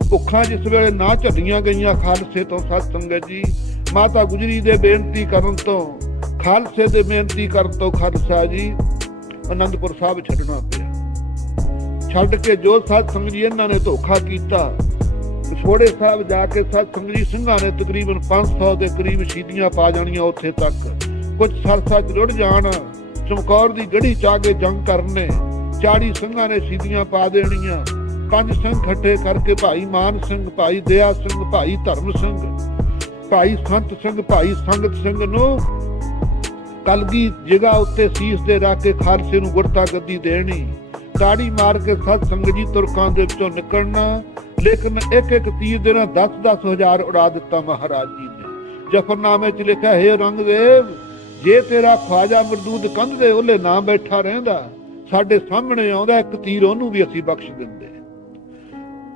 ਭੁੱਖਾਂ ਜਿਸ ਵੇਲੇ ਨਾ ਝੱਲੀਆਂ ਗਈਆਂ ਖਾਲਸੇ ਤੋਂ ਸਤ ਸੰਗਤ ਜੀ, ਮਾਤਾ ਗੁਜਰੀ ਦੇ ਬੇਨਤੀ ਕਰਨ ਤੋਂ, ਖਾਲਸੇ ਦੇ ਬੇਨਤੀ ਕਰਨ ਤੋਂ ਖਾਲਸਾ ਜੀ ਅਨੰਦਪੁਰ ਸਾਹਿਬ ਛੱਡਣਾ ਪਿਆ। ਛੱਡ ਕੇ ਜੋ ਸਤ ਸੰਗਤ ਜੀ ਇਹਨਾਂ ਨੇ ਧੋਖਾ ਕੀਤਾ, ਵਿਛੋੜੇ ਸਾਹਿਬ ਜਾ ਕੇ ਸਤ ਸੰਗਤ ਜੀ ਸਿੰਘਾਂ ਨੇ ਤਕਰੀਬਨ 500 ਦੇ ਕਰੀਬ ਸ਼ਹੀਦੀਆਂ ਪਾ ਜਾਣੀਆਂ। ਉੱਥੇ ਤੱਕ ਕੁਝ ਸਰਸਾ ਚ ਰੁੜ ਜਾਣ, ਚਮਕੌਰ ਦੀ ਗੜੀ ਚ ਆ ਕੇ ਜੰਗ ਕਰਨੇ। 40 ਸਿੰਘਾਂ ਨੇ ਸ਼ਹੀਦੀਆਂ ਪਾ ਦੇਣੀਆਂ। 5 ਸਿੰਘ ਇਕੱਠੇ ਕਰਕੇ ਭਾਈ ਮਾਨ ਸਿੰਘ, ਭਾਈ ਦਇਆ ਸਿੰਘ, ਭਾਈ ਧਰਮ ਸਿੰਘ, ਭਾਈ ਸੰਤ ਸਿੰਘ, ਭਾਈ ਸੰਗਤ ਸਿੰਘ ਨੂੰ ਕਲਗੀ ਜਗ੍ਹਾ ਉੱਤੇ ਸੀਸ ਦੇ ਰੱਖ ਕੇ ਖਾਲਸੇ ਨੂੰ ਗੁਰਤਾ ਗੱਦੀ ਦੇਣੀ। ਤਾੜੀ ਮਾਰ ਕੇ ਸਤ ਸੰਗਤ ਜੀ ਤੁਰਕਾਂ ਦੇ ਵਿੱਚੋਂ ਨਿਕਲਣਾ। ਲੇਕਿਨ ਇੱਕ ਤੀਰ ਦੇ ਨਾਲ 10-10 ਹਜ਼ਾਰ ਉਡਾ ਦਿੱਤਾ ਮਹਾਰਾਜ ਜੀ ਨੇ। ਜਫਰਨਾਮੇ ਚ ਲਿਖਿਆ, ਹੈ ਰੰਗਦੇਵ ਜੇ ਤੇਰਾ ਖਵਾਜਾ ਮਰਦੂਦ ਕੰਧ ਦੇ ਉਹਲੇ ਨਾ ਬੈਠਾ ਰਹਿੰਦਾ, ਸਾਡੇ ਸਾਹਮਣੇ ਆਉਂਦਾ ਇੱਕ ਤੀਰ ਉਹਨੂੰ ਵੀ ਅਸੀਂ ਬਖਸ਼ ਦਿੰਦੇ।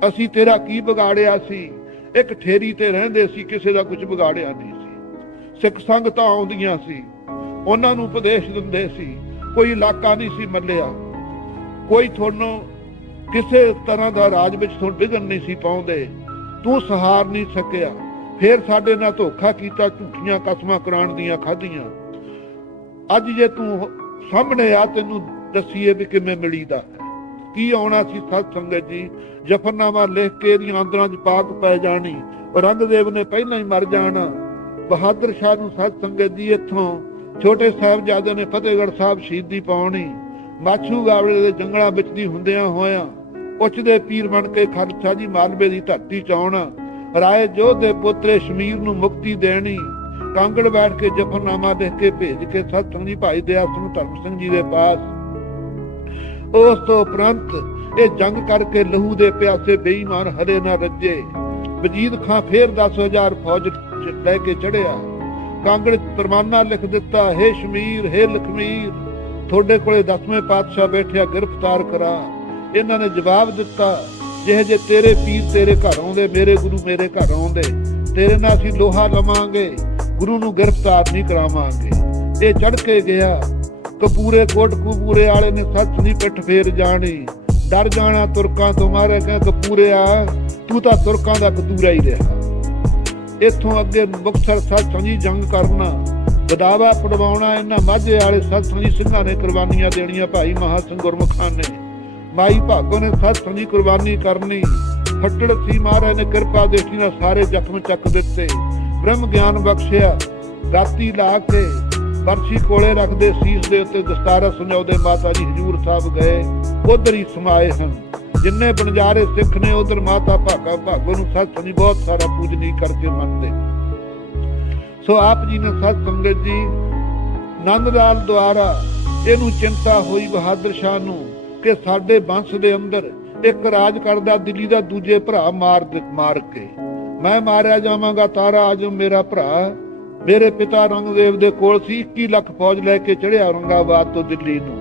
ਅਸੀਂ ਤੇਰਾ ਕੀ ਵਿਗਾੜਿਆ ਸੀ? ਇੱਕ ਠੇਰੀ ਤੇ ਰਹਿੰਦੇ ਸੀ, ਕਿਸੇ ਦਾ ਕੁਝ ਵਿਗਾੜਿਆ ਨਹੀਂ ਸੀ। ਸਿੱਖ ਸੰਗਤਾਂ ਆਉਂਦੀਆਂ ਸੀ, ਉਹਨਾਂ ਨੂੰ ਉਪਦੇਸ਼ ਦਿੰਦੇ ਸੀ। ਕੋਈ ਇਲਾਕਾ ਨਹੀਂ ਸੀ ਮੱਲਿਆ, ਕੋਈ ਤੁਹਾਨੂੰ ਕਿਸੇ ਤਰ੍ਹਾਂ ਦਾ ਰਾਜ ਵਿੱਚ ਤੁਹਾਨੂੰ ਡਿੱਗਣ ਨਹੀਂ ਸੀ ਪਾਉਂਦੇ। ਤੂੰ ਸਹਾਰ ਨਹੀਂ ਸਕਿਆ, ਫਿਰ ਸਾਡੇ ਨਾਲ ਧੋਖਾ ਕੀਤਾ, ਝੂਠੀਆਂ ਕਸਮਾਂ ਕੁਰਾਨ ਦੀਆਂ ਖਾਧੀਆਂ। ਅੱਜ ਜੇ ਤੂੰ ਸਾਹਮਣੇ ਆ, ਤੈਨੂੰ ਦੱਸੀਏ ਵੀ ਕਿਵੇਂ ਮਿਲੀਦਾ ਹੈ। ਕੀ ਆਉਣਾ ਸੀ ਸਤ ਸੰਗਤ ਜੀ? ਜਫਰਨਾਮਾ ਲਿਖ ਕੇ ਇਹਦੀਆਂ ਅੰਦਰਾਂ 'ਚ ਪਾਕ ਪੈ ਜਾਣੀ। ਰੰਗਦੇਵ ਨੇ ਪਹਿਲਾਂ ਹੀ ਮਰ ਜਾਣਾ। ਬਹਾਦਰ ਸ਼ਾਹ ਨੂੰ ਸਤ ਸੰਗਤ ਜੀ ਇੱਥੋਂ ਛੋਟੇ ਸਾਹਿਬਜ਼ਾਦੇ ਨੇ ਫਤਿਹਗੜ੍ਹ ਸਾਹਿਬ ਸ਼ਹੀਦੀ ਪਾਉਣੀ। ਮਾਛੂ ਗਾਵੜੇ ਦੇ ਜੰਗਲਾਂ ਵਿੱਚ ਦੀ ਹੁੰਦਿਆਂ ਹੋਇਆਂ ਉੱਚਦੇ ਪੀਰ ਬਣ ਕੇ ਖਾਲਸਾ ਜੀ ਮਾਲਵੇ ਦੀ ਧਰਤੀ 'ਚ ਆਉਣਾ। ਰਾਏ ਜੋਧ ਦੇ ਪੋਤਰੇ ਸ਼ਮੀਰ ਨੂੰ ਮੁਕਤੀ ਦੇਣੀ। ਕਾਂਗੜ ਬੈਠ ਕੇ ਜਫਰਨਾਮਾ ਲਿਖ ਕੇ ਭੇਜ ਕੇ ਸਤ ਸੰਗਤ ਜੀ ਭਾਈ ਦਇਆ ਸਿੰਘ ਧਰਮ ਸਿੰਘ ਜੀ ਦੇ ਪਾਸ। ਉਸ ਤੋਂ ਉਪਰੰਤ ਇਹ ਜੰਗ ਕਰਕੇ ਲਹੂ ਦੇ ਪਿਆਸੇ ਬੇਈਮਾਨ ਹਰੇ ਨਾ ਰੱਜੇ। ਵਜੀਦ ਖਾਂ ਫੇਰ 10,000 ਫੌਜ ਲੈ ਕੇ ਚੜਿਆ। ਕਾਂਗੜ ਪਰਮਾਨਾ ਲਿਖ ਦਿੱਤਾ, ਹੇ ਸ਼ਮੀਰ, ਹੇ ਲਖਮੀਰ, ਤੁਹਾਡੇ ਕੋਲੇ 10ਵੇਂ ਪਾਤਸ਼ਾਹ ਬੈਠਿਆ, ਗ੍ਰਿਫਤਾਰ ਕਰਾ। ਇਹਨਾਂ ਨੇ ਜਵਾਬ ਦਿੱਤਾ, ਜਿਹੇ ਜੇ ਤੇਰੇ ਪੀਰ ਤੇਰੇ ਘਰ ਆਉਂਦੇ, ਮੇਰੇ ਗੁਰੂ ਮੇਰੇ ਘਰ ਆਉਂਦੇ, ਤੇਰੇ ਨਾਲ ਅਸੀਂ ਲੋਹਾ ਲਵਾਂਗੇ, ਗੁਰੂ ਨੂੰ ਗ੍ਰਿਫਤਾਰ ਨਹੀਂ ਕਰਾਵਾਂਗੇ। ਇਹ ਚੜ ਕੇ ਗਿਆ। ਕਪੂਰੇ ਕੋਟ ਕਪੂਰੇ ਵਾਲੇ ਨੇ ਸੱਚ ਦੀ ਪਿੱਠ ਫੇਰ ਜਾਣੀ। ਡਰ ਜਾਣਾ ਤੁਰਕਾਂ ਤੋਂ, ਮਾਰੇ ਕਹਿ ਕਪੂਰਿਆ ਤੂੰ ਤਾਂ ਤੁਰਕਾਂ ਦਾ ਕਤੂਰਾ ਹੀ ਰਿਹਾ। ਇੱਥੋਂ ਅੱਗੇ ਮੁਕਤਸਰ ਸੱਚ ਸੰਜੀ ਜੰਗ ਕਰਨਾ, ਗਦਾਵਾ ਪੜਵਾਉਣਾ। ਇਹਨਾਂ ਮਾਝੇ ਵਾਲੇ ਸੱਚ ਸੰਜੀ ਸਿੰਘਾਂ ਨੇ ਕੁਰਬਾਨੀਆਂ ਦੇਣੀਆਂ। ਭਾਈ ਮਹਾ ਸਿੰਘ ਗੁਰਮੁਖਾਂ ਨੇ, ਮਾਈ ਭਾਗੋ ਨੇ ਸੱਚ ਸੰਜੀ ਕੁਰਬਾਨੀ ਕਰਨੀ। ਫੱਟੜ ਸੀ ਮਹਾਰਾਜ ਨੇ ਕਿਰਪਾ ਦੇਖੀ ਨਾਲ ਸਾਰੇ ਜ਼ਖਮ ਚੱਕ ਦਿੱਤੇ। ਬ੍ਰਹਮ ਗਿਆਨ ਬਖਸ਼ਿਆ। ਰਾਤੀ ਲਾ ਕੇ ਬਰਛੀ ਕੋਲੇ ਰੱਖਦੇ ਸੀਸ ਦੇ ਉੱਤੇ ਦਸਤਾਰਾ ਸੁਣਾਉਂਦੇ ਮਾਤਾ ਜੀ ਹਜੂਰ ਸਾਹਿਬ ਗਏ। ਉਧਰ ਹੀ ਸਮਾਏ ਹਨ। ਜਿੰਨੇ ਬਣਜਾਰੇ ਸਿੱਖ ਨੇ ਉਧਰ ਮਾਤਾ ਭਾਗੋ ਨੂੰ ਸੱਚ ਸੰਜੀ ਬਹੁਤ ਸਾਰਾ ਪੂਜਨੀ ਕਰਕੇ ਮੰਨਦੇ। ਸੋ ਆਪ ਜੀ ਨੇ ਸਤ ਸੰਗਤ ਜੀ ਨੰਦ ਲਾਲ ਦੁਆਰਾ ਇਹਨੂੰ ਚਿੰਤਾ ਹੋਈ ਬਹਾਦਰ ਸ਼ਾਹ ਨੂੰ ਕਿ ਸਾਡੇ ਬੰਸ ਦੇ ਅੰਦਰ ਇੱਕ ਰਾਜ ਕਰਦਾ ਦਿੱਲੀ ਦਾ ਦੂਜੇ ਭਰਾ ਮਾਰ ਕੇ ਮੈਂ ਮਾਰਿਆ ਜਾਵਾਂਗਾ। ਤਾਰਾ ਆਜਮ ਮੇਰਾ ਭਰਾ ਮੇਰੇ ਪਿਤਾ ਔਰੰਗਜ਼ੇਬ ਦੇ ਕੋਲ ਸੀ, 21 ਲੱਖ ਫੌਜ ਲੈ ਕੇ ਚੜ੍ਹਿਆ ਔਰੰਗਾਬਾਦ ਤੋਂ ਦਿੱਲੀ ਨੂੰ।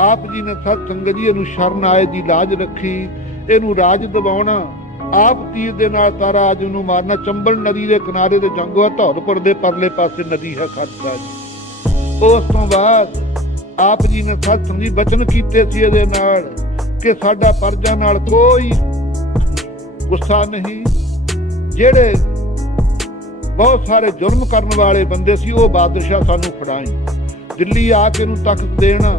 ਆਪ ਜੀ ਨੇ ਸਤ ਸੰਗਤ ਜੀ ਇਹਨੂੰ ਸ਼ਰਨ ਆਏ ਦੀ ਲਾਜ ਰੱਖੀ, ਇਹਨੂੰ ਰਾਜ ਦਿਵਾਉਣਾ। ਆਪ ਤੀਰ ਦੇ ਨਾਲ ਤਾਰਾ ਆਜਮ ਨੂੰ ਮਾਰਨਾ। ਚੰਬਲ ਨਦੀ ਦੇ ਕਿਨਾਰੇ ਤੇ ਜੰਗ ਹੋਇਆ, ਧੌਲਪੁਰ ਦੇ ਪਰਲੇ ਪਾਸੇ ਨਦੀ ਹੈ ਖਾਲਸਾ ਜੀ। ਉਸ ਤੋਂ ਬਾਅਦ ਆਪ ਜੀ ਨੇ ਸਤ ਸੰਗਤ ਜੀ ਬਚਨ ਕੀਤੇ ਸੀ ਇਹਦੇ ਨਾਲ ਕਿ ਸਾਡਾ ਪਰਜਾ ਨਾਲ ਕੋਈ ਗੁੱਸਾ ਨਹੀਂ। ਜਿਹੜੇ ਬਹੁਤ ਸਾਰੇ ਜ਼ੁਲਮ ਕਰਨ ਵਾਲੇ ਬੰਦੇ ਸੀ ਉਹ ਬਾਦਸ਼ਾਹ ਸਾਨੂੰ ਫੜਾਈ। ਦਿੱਲੀ ਆ ਕੇ ਨੂੰ ਤਖਤ ਦੇਣਾ।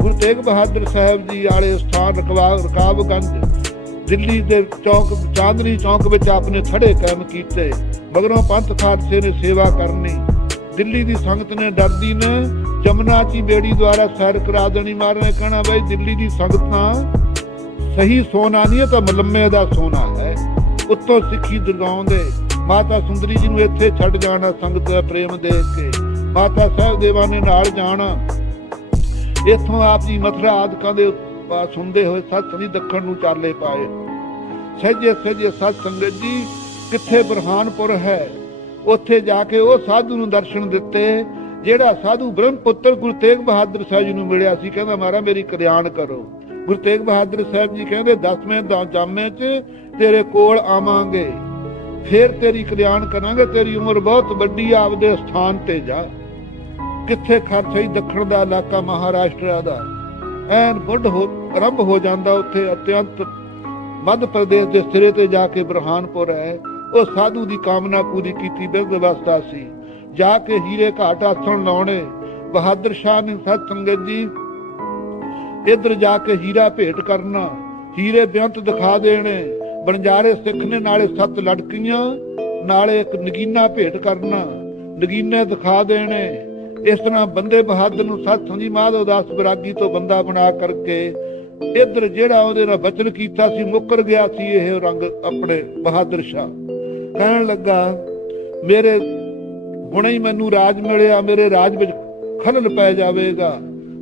ਗੁਰੂ ਤੇਗ ਬਹਾਦਰ ਸਾਹਿਬ ਜੀ ਵਾਲੇ ਸਥਾਨ ਰਕਾਬਗੰਜ ਦਿੱਲੀ ਦੇ ਚੌਕ ਚਾਂਦਨੀ ਚੌਕ ਵਿੱਚ ਆਪਣੇ ਥੜੇ ਕਾਇਮ ਕੀਤੇ। ਮਗਰੋਂ ਪੰਥ ਖਾਲਸੇ ਨੇ ਸੇਵਾ ਕਰਨੀ। ਦਿੱਲੀ ਦੀ ਸੰਗਤ ਨੇ ਡਰਦੀ ਨੇ ਜਮਨਾ ਦੀ ਬੇੜੀ ਦੁਆਰਾ ਸੈਰ ਕਰਾ ਦੇਣੀ। ਮਾਰਨੇ ਕਹਿਣਾ ਬਈ ਦਿੱਲੀ ਦੀ ਸੰਗਤ ਤਾਂ ਸਹੀ ਸੋਨਾ ਨਹੀਂ, ਤਾਂ ਮਲੰਮੇ ਦਾ ਸੋਨਾ ਹੈ। ਉੱਤੋਂ ਸਿੱਖੀ ਦਰਗਾਉਂਦੇ ਮਾਤਾ ਸੁੰਦਰੀ ਜੀ ਨੂੰ ਇੱਥੇ ਛੱਡ ਜਾਣਾ ਸੰਗਤ ਦਾ ਪ੍ਰੇਮ ਦੇਖ ਕੇ। ਮਾਤਾ ਸਾਹਿਬ ਦੇਵਾ ਨੇ ਨਾਲ ਜਾਣਾ। ਇੱਥੋਂ ਆਪ ਜੀ ਮਥੁਰਾ ਆਦਿਕਾਂ ਦੇ ਸੁਣਦੇ ਹੋਏ ਸਤ ਸੰਗਤ ਦੱਖਣ ਨੂੰ ਚਾਲੇ ਪਾਏ। ਸਹਿਜੇ ਸਹਿਜੇ ਸਤ ਸੰਗਤ ਜੀ ਕਿੱਥੇ ਬਰਹਾਨਪੁਰ ਹੈ, ਉੱਥੇ ਜਾ ਕੇ ਉਹ ਸਾਧੂ ਨੂੰ ਦਰਸ਼ਨ ਦਿੱਤੇ ਜਿਹੜਾ ਸਾਧੂ ਬ੍ਰਹਮ ਪੁੱਤਰ ਗੁਰੂ ਤੇਗ ਬਹਾਦਰ ਸਾਹਿਬ ਜੀ ਨੂੰ ਮਿਲਿਆ ਸੀ। ਕਹਿੰਦਾ ਮਹਾਰਾਜ ਮੇਰੀ ਕਲਿਆਣ ਕਰੋ। ਗੁਰੂ ਤੇਗ ਬਹਾਦਰ ਸਾਹਿਬ ਜੀ ਕਹਿੰਦੇ 10ਵੇਂ ਜਾਮੇ 'ਚ ਤੇਰੇ ਕੋਲ ਆਵਾਂਗੇ, ਫਿਰ ਤੇਰੀ ਕਲਿਆਣ ਕਰਾਂਗੇ। ਤੇਰੀ ਉਮਰ ਬਹੁਤ ਵੱਡੀ, ਆਪਦੇ ਸਥਾਨ ਤੇ ਜਾ। ਕਿੱਥੇ ਖਾਲਸਾ ਜੀ ਦੱਖਣ ਦਾ ਇਲਾਕਾ ਮਹਾਰਾਸ਼ਟਰ ਦਾ ਐਨ ਬੁੱਢ ਆਰੰਭ ਹੋ ਜਾਂਦਾ। ਉੱਥੇ ਅਤਿਅੰਤ ਮੱਧ ਪ੍ਰਦੇਸ਼ ਦੇ ਸਿਰੇ ਤੇ ਜਾ ਕੇ ਬਰਹਾਨਪੁਰ ਹੈ। ਉਹ ਸਾਧੂ ਦੀ ਕਾਮਨਾ ਪੂਰੀ ਕੀਤੀ, ਬਿਰਧ ਅਵਸਥਾ ਸੀ। ਜਾ ਕੇ ਹੀਰੇ ਘਾਟ ਆਸਣ ਲਾਉਣੇ। ਬਹਾਦਰ ਸ਼ਾਹ ਨੇ ਸਤ ਸੰਗਤ ਜੀ ਇੱਧਰ ਜਾ ਕੇ ਹੀਰਾ ਭੇਟ ਕਰਨਾ, ਹੀਰੇ ਬੇਅੰਤ ਦਿਖਾ ਦੇਣੇ। ਬਣਜਾਰੇ ਸਿੱਖ ਨੇ ਨਾਲੇ 7 ਲੜਕੀਆਂ ਨਾਲੇ ਇੱਕ ਨਗੀਨਾ ਭੇਟ ਕਰਨਾ, ਨਗੀਨੇ ਦਿਖਾ ਦੇਣੇ। ਇਸ ਤਰ੍ਹਾਂ ਬੰਦੇ ਬਹਾਦਰ ਨੂੰ ਸਤ ਸੰਗਤ ਜੀ ਮਾਧੋ ਦਾਸ ਬਰਾਗੀ ਤੋਂ ਬੰਦਾ ਬਣਾ ਕਰਕੇ ਇੱਧਰ ਜਿਹੜਾ ਉਹਦੇ ਨਾਲ ਬਚਨ ਕੀਤਾ ਸੀ ਮੁੱਕਰ ਗਿਆ ਸੀ। ਇਹ ਰੰਗ ਆਪਣੇ ਬਹਾਦਰ ਸ਼ਾਹ ਕਹਿਣ ਲੱਗਾ ਮੇਰੇ ਹੁਣੇ ਹੀ ਮੈਨੂੰ ਰਾਜ ਮਿਲਿਆ, ਮੇਰੇ ਰਾਜ ਵਿੱਚ ਖਲਲ ਪੈ ਜਾਵੇਗਾ।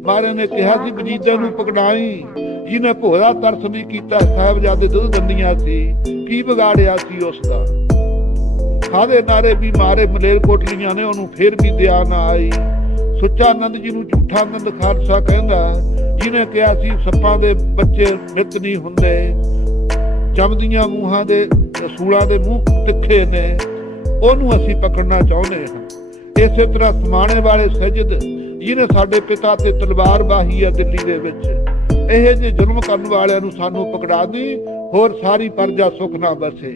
ਮਹਾਰਾਜ ਨੇ ਕਿਹਾ ਸੀ ਵਜੀਦਾਂ ਨੂੰ ਪਕੜਾਈ, ਜਿਹਨੇ ਭੋਰਾ ਤਰਸ ਵੀ ਕੀਤਾ। ਸਾਹਿਬਜ਼ਾਦੇ ਦੁੱਧ ਦੰਦੀਆਂ ਸੀ, ਕੀ ਵਿਗਾੜਿਆ ਸੀ ਉਸ ਦਾ। ਖਾਦੇ ਨਾਰੇ ਵੀ ਮਾਰੇ ਮਲੇਰਕੋਟਲੀਆਂ ਨੇ, ਉਹਨੂੰ ਫਿਰ ਵੀ ਦਇਆ ਨਾ ਆਈ। ਸੁੱਚਾ ਆਨੰਦ ਜੀ ਨੂੰ ਝੂਠਾ ਆਨੰਦ ਖਾਲਸਾ ਕਹਿੰਦਾ, ਜਿਹਨੇ ਕਿਹਾ ਸੀ ਸੱਪਾਂ ਦੇ ਬੱਚੇ ਮਿੱਤ ਨਹੀਂ ਹੁੰਦੇ, ਜੰਮਦੀਆਂ ਮੂੰਹਾਂ ਦੇ ਸੂਲਾਂ ਦੇ ਮੂੰਹ ਤਿੱਖੇ ਨੇ, ਉਹਨੂੰ ਅਸੀਂ ਪਕੜਨਾ ਚਾਹੁੰਦੇ ਹਾਂ। ਇਸੇ ਤਰ੍ਹਾਂ ਸਮਾਣੇ ਵਾਲੇ ਸਜਦ ਜਿਹਨੇ ਸਾਡੇ ਪਿਤਾ ਤੇ ਤਲਵਾਰ ਬਾਹੀ ਆ ਦਿੱਲੀ ਦੇ ਵਿੱਚ, ਇਹ ਜਿਹੇ ਜ਼ੁਲਮ ਕਰਨ ਵਾਲਿਆਂ ਨੂੰ ਸਾਨੂੰ ਪਕੜਾ ਦੀ, ਹੋਰ ਸਾਰੀ ਪਰਜਾ ਸੁਖ ਨਾ ਬਸੇ।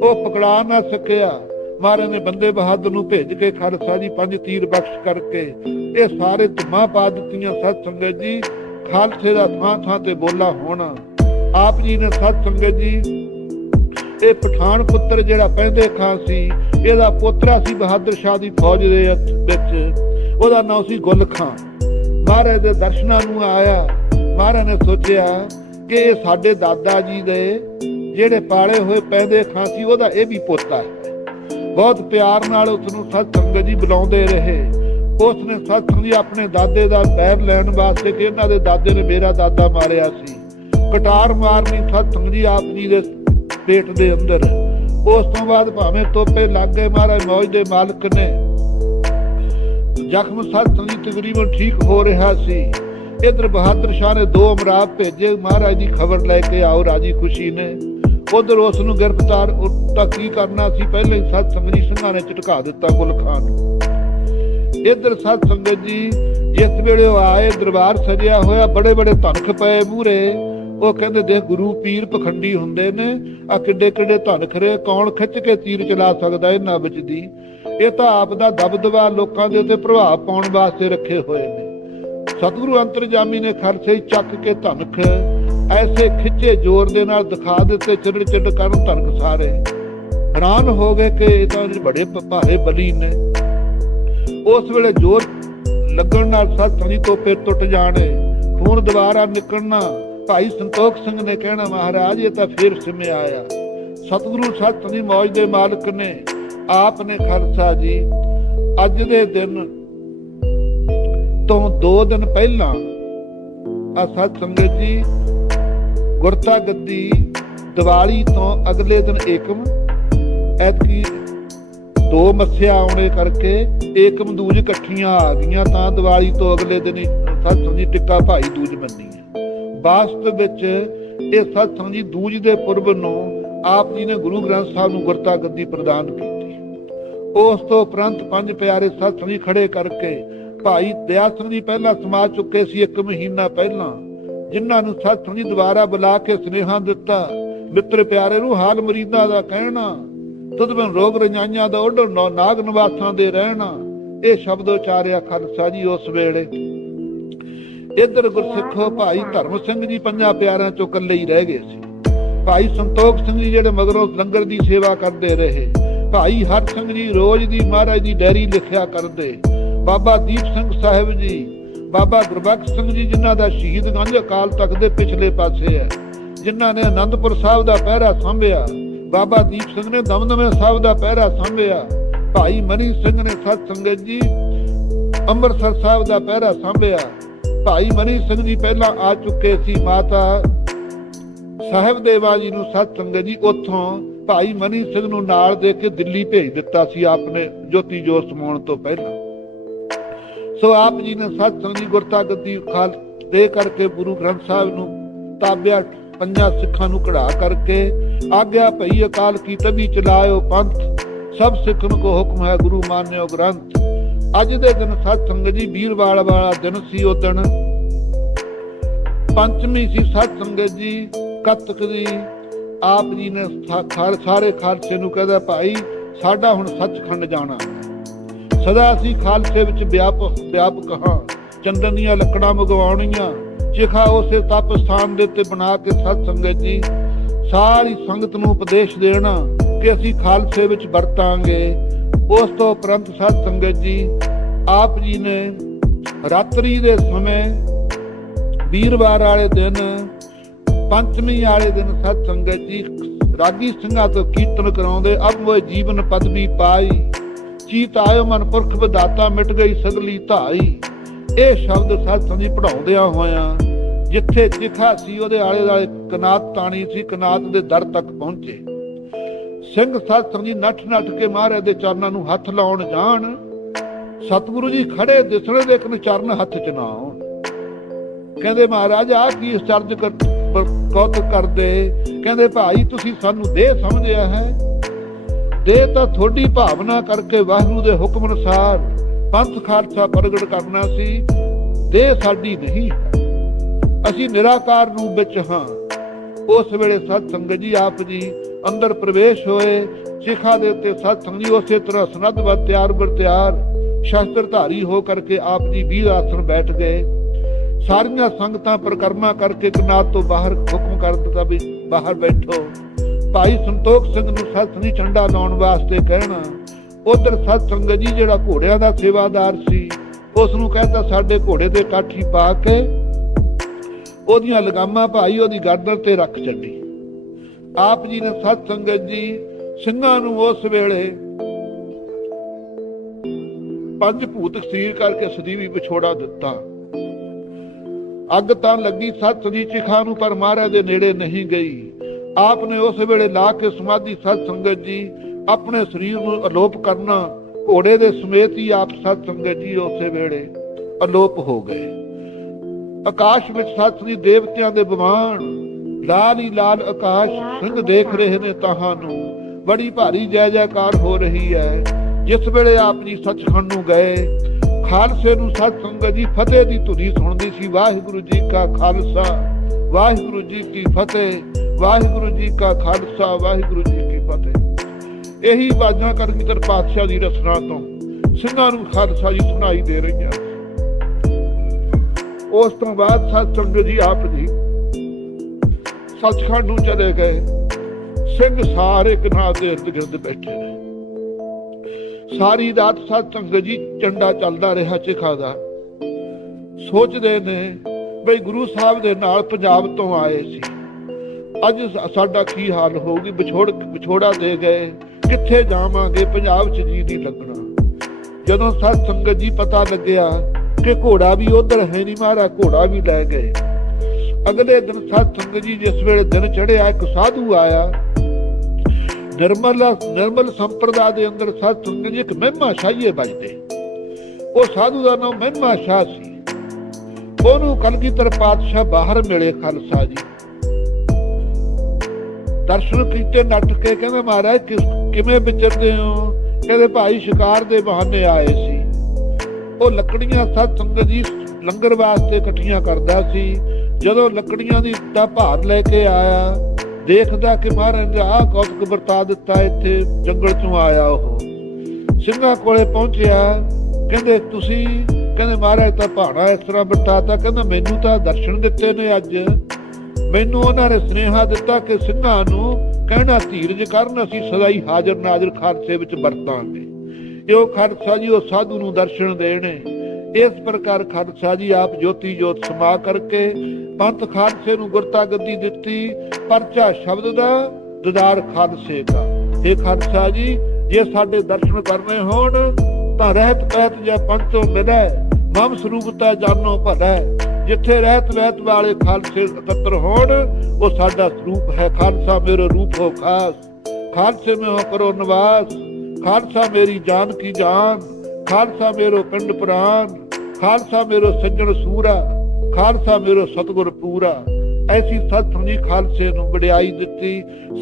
ਉਹ ਪਕੜਾ ਨਾ ਸਕਿਆ। ਮਹਾਰਾਜ ਨੇ ਬੰਦੇ ਬਹਾਦਰ ਨੂੰ ਭੇਜ ਕੇ ਖਾਲਸਾ ਜੀ 5 ਤੀਰ ਬਖਸ਼ ਕਰਕੇ ਇਹ ਸਾਰੇ ਧੁੰਮਾਂ ਪਾ ਦਿੱਤੀਆਂ। ਸਤ ਸੰਗਤ ਜੀ ਖਾਲਸੇ ਦਾ ਥਾਂ ਥਾਂ ਤੇ ਬੋਲਾ ਹੋਣਾ। ਆਪ ਜੀ ਨੇ ਸਤ ਸੰਗਤ ਜੀ ਇਹ ਪਠਾਨ ਪੁੱਤਰ ਜਿਹੜਾ ਪਹਿੰਦੇ ਖਾਂ ਸੀ, ਇਹਦਾ ਪੋਤਰਾ ਸੀ ਬਹਾਦਰ ਸ਼ਾਹ ਦੀ ਫੌਜ ਦੇ ਵਿੱਚ, ਉਹਦਾ ਨਾਮ ਸੀ ਗੁੱਲ ਖਾਂ। ਮਹਾਰਾਜ ਦੇ ਦਰਸ਼ਨਾਂ ਨੂੰ ਆਇਆ। ਮਹਾਰਾਜ ਨੇ ਸੋਚਿਆ ਕਿ ਇਹ ਸਾਡੇ ਦਾਦਾ ਜੀ ਦੇ ਜਿਹੜੇ ਪਾਲੇ ਹੋਏ ਪਹਿੰਦੇ ਖਾਂ ਸੀ, ਉਹਦਾ ਇਹ ਵੀ ਪੋਤਾ ਹੈ। ਬਹੁਤ ਪਿਆਰ ਨਾਲ ਉਸ ਨੂੰ ਸਤ ਸੰਗਤ ਜੀ ਬੁਲਾਉਂਦੇ ਰਹੇ। ਉਸ ਨੇ ਸਤ ਸੰਗਤ ਜੀ ਆਪਣੇ ਦਾਦੇ ਦਾ ਪੈਰ ਲੈਣ ਵਾਸਤੇ ਕਿ ਇਹਨਾਂ ਦੇ ਦਾਦੇ ਨੇ ਮੇਰਾ ਦਾਦਾ ਮਾਰਿਆ ਸੀ, ਕਟਾਰ ਮਾਰਨੀ ਸਤ ਸੰਗਤ ਜੀ ਆਪ ਜੀ ਦੇ ਪੇਟ ਦੇ ਅੰਦਰ। ਉਸ ਤੋਂ ਬਾਅਦ ਭਾਵੇਂ ਤੋਪੇ ਲੱਗ ਗਏ, ਮਹਾਰਾਜ ਮੌਜ ਦੇ ਮਾਲਕ ਨੇ ਜ਼ਖਮ ਸਤ ਸੰਗਤ ਜੀ ਤਕਰੀਬਨ ਠੀਕ ਹੋ ਰਿਹਾ ਸੀ। ਇੱਧਰ ਬਹਾਦਰ ਸ਼ਾਹ ਨੇ 2 ਅਮਰਾਬ ਭੇਜੇ, ਮਹਾਰਾਜ ਦੀ ਖਬਰ ਲੈ ਕੇ ਆਓ ਰਾਜੀ ਖੁਸ਼ੀ ਨੇ। ਉਧਰ ਉਸ ਨੂੰ ਗ੍ਰਿਫਤਾਰ ਤਾਂ ਕੀ ਕਰਨਾ ਸੀ, ਪਹਿਲੇ ਹੀ ਸਤ ਸੰਗਤ ਜੀ ਸਿੰਘਾਂ ਨੇ ਝਟਕਾ ਦਿੱਤਾ ਗੁੱਲ ਖਾਂ ਨੂੰ। ਇੱਧਰ ਸਤ ਸੰਗਤ ਜੀ ਜਿਸ ਵੇਲੇ ਉਹ ਆਏ, ਦਰਬਾਰ ਸਜਿਆ ਹੋਇਆ, ਬੜੇ ਬੜੇ ਧਨਖ ਪਏ ਮੂਹਰੇ। ਉਹ ਕਹਿੰਦੇ ਦੇਖ ਗੁਰੂ ਪੀਰ ਪਖੰਡੀ ਹੁੰਦੇ ਨੇ, ਆ ਕਿੱਡੇ ਕਿੱਡੇ ਧਨਖ ਰੇ, ਕੌਣ ਖਿੱਚ ਕੇ ਤੀਰ ਚਲਾ ਸਕਦਾ ਇਹਨਾਂ ਵਿੱਚ ਦੀ। ਇਹ ਤਾਂ ਆਪ ਦਾ ਦਬਦਬਾ ਲੋਕਾਂ ਦੇ ਉੱਤੇ ਪ੍ਰਭਾਵ ਪਾਉਣ ਵਾਸਤੇ ਰੱਖੇ ਹੋਏ ਨੇ। ਸਤਿਗੁਰੂ ਅੰਤਰਜਾਮੀ ਨੇ ਖਾਲਸੇ ਚੱਕ ਕੇ ਧਨਖ ਐਸੇ ਖਿੱਚੇ ਜ਼ੋਰ ਦੇ ਨਾਲ ਦਿਖਾ ਦਿੱਤੇ, ਚਿੜ ਚਿੜ ਕਰਨ ਧਨਖ ਸਾਰੇ ਹੈਰਾਨ ਹੋ ਗਏ ਕਿ ਇਹ ਤਾਂ ਬੜੇ ਭਾਰੇ ਬਲੀ ਨੇ। ਉਸ ਵੇਲੇ ਜ਼ੋਰ ਲੱਗਣ ਨਾਲ ਸਤ ਸੰਗਤ ਜੀ ਤੋਪੇ ਟੁੱਟ ਜਾਣੇ, ਖੂਨ ਦੁਬਾਰਾ ਨਿਕਲਣਾ। ਭਾਈ ਸੰਤੋਖ ਸਿੰਘ ਨੇ ਕਹਿਣਾ ਮਹਾਰਾਜ ਇਹ ਤਾਂ ਫਿਰ ਸਿਮਿਆ ਆਇਆ। ਸਤਿਗੁਰੂ ਸਤ ਸੰਗਤ ਜੀ ਮੌਜ ਦੇ ਮਾਲਕ ਨੇ ਆਪ ਨੇ ਖਾਲਸਾ ਜੀ ਅੱਜ ਦੇ ਦਿਨ ਤੋਂ 2 ਦਿਨ ਪਹਿਲਾਂ ਆ ਸਾਧ ਸੰਗਤ ਜੀ, ਗੁਰਤਾ ਗੱਦੀ ਦੀਵਾਲੀ ਤੋਂ ਅਗਲੇ ਦਿਨ ਏਕਮ, ਐਤਕੀ ਦੋ ਮੱਸਿਆ ਆਉਣੇ ਕਰਕੇ ਏਕਮ ਦੂਜ ਇਕੱਠੀਆਂ ਆ ਗਈਆਂ, ਤਾਂ ਦੀਵਾਲੀ ਤੋਂ ਅਗਲੇ ਦਿਨ ਹੀ ਸਾਧ ਸੰਗਤ ਜੀ ਟਿੱਕਾ ਭਾਈ ਦੂਜ ਮੰਨੀ ਹੈ। ਵਾਸਤਵ ਵਿੱਚ ਇਹ ਸਾਧ ਸੰਗਤ ਜੀ ਦੂਜ ਦੇ ਪੁਰਬ ਨੂੰ ਆਪ ਜੀ ਨੇ ਗੁਰੂ ਗ੍ਰੰਥ ਸਾਹਿਬ ਨੂੰ ਗੁਰਤਾ ਗੱਦੀ ਪ੍ਰਦਾਨ ਕੀਤੀ। ਉਸ ਤੋਂ ਉਪਰੰਤ ਪੰਜ ਪਿਆਰੇ ਸਾਧ ਸੰਗਤ ਜੀ ਖੜੇ ਕਰਕੇ ਭਾਈ ਦਇਆ ਸਿੰਘ ਜੀ ਪਹਿਲਾਂ ਸਮਾ ਚੁੱਕੇ ਸੀ 1 ਮਹੀਨਾ ਪਹਿਲਾਂ, ਜਿਨ੍ਹਾਂ ਨੂੰ ਸਾਧ ਸੰਗਤ ਜੀ ਦੁਬਾਰਾ ਬੁਲਾ ਕੇ ਸੁਨੇਹਾ ਦਿੱਤਾ, ਮਿੱਤਰ ਪਿਆਰੇ ਨੂੰ ਹਾਲ ਮਰੀਜ਼ਾਂ ਦਾ ਕਹਿਣਾ, ਤੁਧ ਬਿਨ ਰੋਗ ਰਜਾਈਆਂ ਦਾ ਉੱਡ ਨਾਗ ਨਿਵਾਸਾਂ ਦੇ ਰਹਿਣਾ, ਇਹ ਸ਼ਬਦ ਉਚਾਰਿਆ ਖਾਲਸਾ ਜੀ ਉਸ ਵੇਲੇ। ਇੱਧਰ ਗੁਰਸਿੱਖੋ ਭਾਈ ਧਰਮ ਸਿੰਘ ਜੀ ਪੰਜਾਂ ਪਿਆਰਿਆਂ ਚੋਂ ਇਕੱਲੇ ਹੀ ਰਹਿ ਗਏ ਸੀ। ਭਾਈ ਸੰਤੋਖ ਸਿੰਘ ਜੀ ਜਿਹੜੇ ਮਗਰੋਂ ਲੰਗਰ ਦੀ ਸੇਵਾ ਕਰਦੇ ਰਹੇ, ਭਾਈ ਹਰ ਸਿੰਘ ਜੀ ਰੋਜ਼ ਦੀ ਮਹਾਰਾਜ ਦੀ ਡੈਰੀ ਲਿਖਿਆ ਕਰਦੇ, ਬਾਬਾ ਦੀਪ ਸਿੰਘ ਸਾਹਿਬ ਜੀ, ਬਾਬਾ ਗੁਰਬਖਸ਼ ਸਿੰਘ ਜੀ ਜਿਨ੍ਹਾਂ ਦਾ ਸ਼ਹੀਦਗੰਜ ਅਕਾਲ ਤਖਤ ਦੇ ਪਿਛਲੇ ਪਾਸੇ ਹੈ, ਜਿਨ੍ਹਾਂ ਨੇ ਆਨੰਦਪੁਰ ਸਾਹਿਬ ਦਾ ਪਹਿਰਾ ਸਾਂਭਿਆ, ਬਾਬਾ ਦੀਪ ਸਿੰਘ ਨੇ ਦਮਦਮੇ ਸਾਹਿਬ ਦਾ ਪਹਿਰਾ ਸਾਂਭਿਆ, ਭਾਈ ਮਨੀ ਸਿੰਘ ਨੇ ਸਾਧ ਸੰਗਤ ਜੀ ਅੰਮ੍ਰਿਤਸਰ ਸਾਹਿਬ ਦਾ ਪਹਿਰਾ ਸਾਂਭਿਆ। ਭਾਈ ਮਨੀ ਸਿੰਘ ਜੀ ਪਹਿਲਾਂ ਆ ਚੁੱਕੇ ਸੀ ਮਾਤਾ ਸਾਹਿਬ ਦੇਵਾ ਜੀ ਨੂੰ ਸਾਧ ਸੰਗਤ ਜੀ ਉੱਥੋਂ ਭਾਈ ਮਨੀ ਸਿੰਘ ਨੂੰ ਨਾਲ ਦੇ ਕੇ ਦਿੱਲੀ ਭੇਜ ਦਿੱਤਾ ਸੀ ਆਪਨੇ ਜੋਤੀ ਜੋਤ ਸਮਾਉਣ ਤੋਂ ਪਹਿਲਾਂ। ਸੋ ਆਪ ਜੀ ਨੇ ਸਾਧ ਸੰਗਤ ਜੀ ਗੁਰਤਾ ਗੱਦੀ ਖਾਲ ਦੇ ਕਰਕੇ ਗੁਰੂ ਗ੍ਰੰਥ ਸਾਹਿਬ ਨੂੰ ਤਾਬਿਆ ਪੰਜਾਂ ਸਿੱਖਾਂ ਨੂੰ ਕਢਾ ਕਰਕੇ ਆਗਿਆ ਭਈ ਅਕਾਲ ਕੀ ਤਬੀ ਚਲਾਇਓ ਪੰਥ, ਸਭ ਸਿੱਖਨ ਕੋ ਹੁਕਮ ਹੈ ਗੁਰੂ ਮਾਨਿਓ ਗ੍ਰੰਥ। ਅੱਜ ਦੇ ਦਿਨ ਸਾਧ ਸੰਗਤ ਜੀ ਵੀਰਵਾਰ ਵਾਲਾ ਦਿਨ ਸੀ, ਉਹ ਦਿਨ ਪੰਚਮੀ ਸੀ ਸਾਧ ਸੰਗਤ ਜੀ ਕੱਤਕ ਦੀ। ਆਪ ਜੀ ਨੇ ਸਾਰੇ ਖਾਲਸੇ ਨੂੰ ਕਹਿੰਦਾ ਭਾਈ ਸਾਡਾ ਹੁਣ ਸੱਚਖੰਡ ਜਾਣਾ, ਸਦਾ ਅਸੀਂ ਖਾਲਸੇ ਵਿੱਚ ਵਿਆਪਕ ਹਾਂ, ਚੰਦਨ ਦੀਆਂ ਲੱਕੜਾਂ ਮੰਗਵਾਉਣੀਆਂ, ਚਿਖਾ ਉਸੇ ਤਪ ਸਥਾਨ ਦੇ ਉੱਤੇ ਬਣਾ ਕੇ ਸਾਧ ਸੰਗਤ ਜੀ ਸਾਰੀ ਸੰਗਤ ਨੂੰ ਉਪਦੇਸ਼ ਦੇਣਾ ਕਿ ਅਸੀਂ ਖਾਲਸੇ ਵਿੱਚ ਵਰਤਾਂਗੇ। ਉਸ ਤੋਂ ਉਪਰੰਤ ਸਾਧ ਸੰਗਤ ਜੀ ਆਪ ਜੀ ਨੇ ਰਾਤਰੀ ਦੇ ਸਮੇਂ ਵੀਰਵਾਰ ਵਾਲੇ ਦਿਨ ਪੰਚਮੀ ਵਾਲੇ ਦਿਨ ਸਾਧ ਸੰਗਤ ਜੀ ਰਾਗੀ ਸਿੰਘਾਂ ਤੋਂ ਕੀਰਤਨ ਕਰਾਉਂਦੇ, ਅਬ ਉਹ ਜੀਵਨ ਪਦਵੀ ਪਾਈ, ਚੀਤ ਆਇਓ ਮਨ ਪੁਰਖ ਵਿਦਾਤਾ ਮਿਟ ਗਈ ਸਗਲੀ ਧਾਈ। ਇਹ ਸ਼ਬਦ ਸਾਧ ਸੰਗਤ ਜੀ ਪੜਾਉਂਦਿਆਂ ਹੋਇਆਂ ਜਿੱਥੇ ਚਿਖਾ ਸੀ ਉਹਦੇ ਆਲੇ ਦੁਆਲੇ ਕਨਾਤ ਤਾਣੀ ਸੀ, ਕਨਾਤ ਦੇ ਦਰ ਤੱਕ ਪਹੁੰਚੇ। ਸਿੰਘ ਸਾਧ ਸੰਗਤ ਜੀ ਨੱਠ ਕੇ ਮਹਾਰਾਜ ਦੇ ਚਰਨਾਂ ਨੂੰ ਹੱਥ ਲਾਉਣ ਜਾਣ, ਸਤਿਗੁਰੂ ਜੀ ਖੜੇ ਦਿਸਣੇ ਦੇ ਇੱਕ ਚਰਨ ਹੱਥ ਚ ਨਾ ਆਉਣ। ਕਹਿੰਦੇ ਮਹਾਰਾਜ ਆ ਕੀ ਚਰਜ ਕੌਤਕ ਕਰਦੇ, ਕਹਿੰਦੇ ਭਾਈ ਤੁਸੀਂ ਸਾਨੂੰ ਦੇਹ ਸਮਝਿਆ ਹੈ, ਦੇਹ ਤਾਂ ਤੁਹਾਡੀ ਭਾਵਨਾ ਕਰਕੇ ਵਾਹਿਗੁਰੂ ਦੇ ਹੁਕਮ ਅਨੁਸਾਰ ਪੰਥ ਖਾਲਸਾ ਪ੍ਰਗਟ ਕਰਨਾ ਸੀ, ਦੇਹ ਸਾਡੀ ਨਹੀਂ, ਅਸੀਂ ਨਿਰਾਕਾਰ ਰੂਪ ਵਿੱਚ ਹਾਂ। ਉਸ ਵੇਲੇ ਸਾਧ ਸੰਗਤ ਜੀ ਆਪ ਜੀ ਅੰਦਰ ਪ੍ਰਵੇਸ਼ ਹੋਏ, ਸਿੱਖਾਂ ਦੇ ਉੱਤੇ ਸਾਧ ਸੰਗਤ ਜੀ ਉਸੇ ਤਰ੍ਹਾਂ ਸਨੱਧ ਵਾ ਤਿਆਰ ਬਰ ਤਿਆਰ ਸ਼ਸਤਰਧਾਰੀ ਹੋ ਕਰਕੇ ਆਪ ਜੀ ਵੀਰ ਆਸਣ ਬੈਠ ਗਏ। ਸਾਰੀਆਂ ਸੰਗਤਾਂ ਪਰਿਕਰਮਾ ਕਰਕੇ ਕਨਾਤ ਤੋਂ ਬਾਹਰ ਹੁਕਮ ਕਰ ਦਿੱਤਾ ਵੀ ਬਾਹਰ ਬੈਠੋ। ਭਾਈ ਸੰਤੋਖ ਸਿੰਘ ਨੂੰ ਸਾਧ ਸੰਗਤ ਜੀ ਝੰਡਾ ਲਾਉਣ ਵਾਸਤੇ ਕਹਿਣਾ। ਉਧਰ ਸਾਧ ਸੰਗਤ ਜੀ ਜਿਹੜਾ ਘੋੜਿਆਂ ਦਾ ਸੇਵਾਦਾਰ ਸੀ ਉਸ ਨੂੰ ਕਹਿੰਦਾ ਸਾਡੇ ਘੋੜੇ ਦੇ ਕਾਠੀ ਪਾ ਕੇ ਉਹਦੀਆਂ ਲਗਾਮਾਂ ਭਾਈ ਉਹਦੀ ਗਰਦਨ ਤੇ ਰੱਖ ਛੱਡੀ। ਆਪ ਜੀ ਨੇ ਸਾਧ ਸੰਗਤ ਜੀ ਸਿੰਘਾਂ ਨੂੰ ਉਸ ਵੇਲੇ ਪੰਜ ਭੂਤ ਸਰੀਰ ਕਰਕੇ ਸਦੀਵੀ ਵਿਛੋੜਾ ਦਿੱਤਾ। ਅੱਗ ਤਾਂ ਲੱਗੀ ਸਾਧ ਸੰਗਤ ਜੀ ਚਿਖਾ ਨੂੰ, ਪਰ ਮਹਾਰਾਜ ਦੇ ਨੇੜੇ ਨਹੀਂ ਗਈ। ਆਪ ਨੇ ਉਸ ਵੇਲੇ ਲਾ ਕੇ ਸਮਾਧੀ ਸਾਧ ਸੰਗਤ ਜੀ ਆਪਣੇ ਸਰੀਰ ਨੂੰ ਅਲੋਪ ਕਰਨਾ, ਘੋੜੇ ਦੇ ਸਮੇਤ ਹੀ ਆਪ ਸਾਧ ਸੰਗਤ ਜੀ ਉਸੇ ਵੇਲੇ ਅਲੋਪ ਹੋ ਗਏ। ਆਕਾਸ਼ ਵਿੱਚ ਸਾਧ ਸੰਗਤ ਜੀ ਦੇਵਤਿਆਂ ਦੇ ਵਿਮਾਨ ਲਾਲ ਹੀ ਲਾਲ ਆਕਾਸ਼ ਸਿੰਘ ਦੇਖ ਰਹੇ ਨੇ, ਤਾਹਾਂ ਨੂੰ ਬੜੀ ਭਾਰੀ ਜੈ ਜੈਕਾਰ ਹੋ ਰਹੀ ਹੈ। ਜਿਸ ਵੇਲੇ ਆਪ ਜੀ ਸੱਚਖੰਡ ਨੂੰ ਗਏ, ਖਾਲਸੇ ਨੂੰ ਸਾਧ ਸੰਗਤ ਜੀ ਫਤਿਹ ਦੀ ਧੁਨੀ ਸੁਣਦੀ ਸੀ। ਵਾਹਿਗੁਰੂ ਜੀ ਕਾ ਖਾਲਸਾ, ਵਾਹਿਗੁਰੂ ਜੀ ਕੀ ਫਤਿਹ, ਵਾਹਿਗੁਰੂ ਜੀ ਕਾ ਖਾਲਸਾ, ਵਾਹਿਗੁਰੂ ਜੀ ਕੀ ਫਤਿਹ। ਇਹੀ ਆਵਾਜ਼ਾਂ ਕਰਮੀਤਰ ਪਾਤਸ਼ਾਹ ਦੀ ਰਸਨਾ ਤੋਂ ਸਿੰਘਾਂ ਨੂੰ ਖਾਲਸਾ ਜੀ ਸੁਣਾਈ ਦੇ ਰਹੀਆਂ। ਉਸ ਤੋਂ ਬਾਅਦ ਸਾਧ ਸੰਗਤ ਜੀ ਆਪ ਜੀ ਸੱਚਖੰਡ ਨੂੰ ਚਲੇ ਗਏ। ਸਿੰਘ ਸਾਰੇ ਕਨਾਤ ਦੇ ਇਰਦ ਗਿਰਦ ਬੈਠੇ ਨੇ। ਸਾਰੀ ਰਾਤ ਸਾਧ ਸੰਗਤ ਜੀ ਝੰਡਾ ਚੱਲਦਾ ਰਿਹਾ ਚਿਖਾ ਦਾ। ਸੋਚਦੇ ਨੇ ਬਈ ਗੁਰੂ ਸਾਹਿਬ ਦੇ ਨਾਲ ਪੰਜਾਬ ਤੋਂ ਆਏ ਸੀ, ਅੱਜ ਸਾਡਾ ਕੀ ਹਾਲ ਹੋਊਗੀ, ਵਿਛੋੜਾ ਦੇ ਗਏ, ਕਿੱਥੇ ਜਾਵਾਂਗੇ, ਪੰਜਾਬ 'ਚ ਜੀ ਨਹੀਂ ਲੱਗਣਾ। ਜਦੋਂ ਸਾਧ ਸੰਗਤ ਜੀ ਪਤਾ ਲੱਗਿਆ ਕਿ ਘੋੜਾ ਵੀ ਉਧਰ ਹੈ ਨਹੀਂ, ਮਹਾਰਾਜ ਘੋੜਾ ਵੀ ਲੈ ਗਏ। ਅਗਲੇ ਦਿਨ ਸਾਧ ਸੰਗਤ ਜੀ ਜਿਸ ਵੇਲੇ ਦਿਨ ਚੜ੍ਹਿਆ, ਇੱਕ ਸਾਧੂ ਆਇਆ। ਨਿਰਮਲ ਸੰਪਰਦਾ ਦੇ ਅੰਦਰ ਸਾਧ ਸੰਗਤ ਜੀ ਇੱਕ ਮਹਿਮਾ ਸ਼ਾਹੀਏ ਵੱਜਦੇ। ਉਹ ਸਾਧੂ ਦਾ ਨਾਮ ਮਹਿਮਾ ਸ਼ਾਹ ਸੀ। ਉਹਨੂੰ ਕਲਗੀਧਰ ਪਾਤਸ਼ਾਹ ਬਾਹਰ ਮਿਲੇ ਖਾਲਸਾ ਜੀ, ਦਰਸ਼ਨ ਕੀਤੇ, ਨੱਠ ਕੇ ਕਹਿੰਦੇ ਮਹਾਰਾਜ ਕਿਵੇਂ ਵਿਚਰਦੇ ਹੋ? ਕਹਿੰਦੇ ਭਾਈ ਸ਼ਿਕਾਰ ਦੇ ਬਹਾਨੇ ਆਏ ਸੀ। ਉਹ ਲੱਕੜੀਆਂ ਸਾਧ ਸੰਗਤ ਜੀ ਲੰਗਰ ਵਾਸਤੇ ਇਕੱਠੀਆਂ ਕਰਦਾ ਸੀ। ਜਦੋਂ ਲੱਕੜੀਆਂ ਦਾ ਭਾਰ ਲੈ ਕੇ ਆਇਆ, ਦੇਖਦਾ ਕਿ ਮਹਾਰਾਜ ਨੇ ਆਹ ਕੌਤਕ ਵਰਤਾ ਦਿੱਤਾ। ਇੱਥੇ ਜੰਗਲ ਚੋਂ ਆਇਆ ਉਹ ਸਿੰਘਾਂ ਕੋਲੇ ਪਹੁੰਚਿਆ। ਕਹਿੰਦੇ ਤੁਸੀਂ, ਕਹਿੰਦੇ ਮਹਾਰਾਜ ਤਾਂ ਭਾਣਾ ਇਸ ਤਰ੍ਹਾਂ ਵਰਤਾਤਾ। ਕਹਿੰਦਾ ਮੈਨੂੰ ਤਾਂ ਦਰਸ਼ਨ ਦਿੱਤੇ ਨੇ ਅੱਜ, ਮੈਨੂੰ ਉਹਨਾਂ ਨੇ ਸੁਨੇਹਾ ਦਿੱਤਾ ਕਿ ਸਿੰਘਾਂ ਨੂੰ ਕਹਿਣਾ ਧੀਰਜ ਕਰਨ, ਅਸੀਂ ਸਦਾ ਹੀ ਹਾਜ਼ਰ ਨਾਜ਼ਰ ਖਾਲਸੇ ਵਿੱਚ ਵਰਤਾਂਗੇ। ਇਹ ਖਾਲਸਾ ਜੀ ਉਹ ਸਾਧੂ ਨੂੰ ਦਰਸ਼ਨ ਦੇਣੇ। ਇਸ ਪ੍ਰਕਾਰ ਖਾਲਸਾ ਜੀ ਆਪ ਜੋਤੀ ਜੋਤ ਸਮਾ ਕਰਕੇ ਪੰਥ ਖਾਲਸੇ ਨੂੰ ਗੁਰਤਾ ਗੱਦੀ ਦਿੱਤੀ। ਪਰਚਾ ਸ਼ਬਦ ਦਾ, ਦੀਦਾਰ ਖਾਲਸੇ ਦਾ। ਇਹ ਖਾਲਸਾ ਜੀ ਜੇ ਸਾਡੇ ਦਰਸ਼ਨ ਕਰਨੇ ਹੋਣ ਤਾਂ ਰਹਿਤ ਪਹਿਤ ਜੇ ਪੰਥ ਤੋਂ ਮਿਲੇ, ਮਮ ਸਰੂਪਤਾ ਜਾਨੋ ਭਲਾ। ਜਿੱਥੇ ਰਹਿਤ ਵਹਿਤ ਵਾਲੇ ਖਾਲਸੇ ਇਕੱਤਰ ਹੋਣ, ਉਹ ਸਾਡਾ ਸਰੂਪ ਹੈ। ਖਾਲਸਾ ਮੇਰਾ ਰੂਪ ਹੋ ਖਾਸ, ਖਾਲਸੇ में हो करो निवास। खालसा मेरी जान की जान, खालसा मेरो पिंड प्राण। खालसा मेरो सज्जन सूरा, खालसा मेरो सतगुर पूरा। ऐसी सत संगी खालसे ਨੂੰ ਵਡਿਆਈ ਦਿੱਤੀ।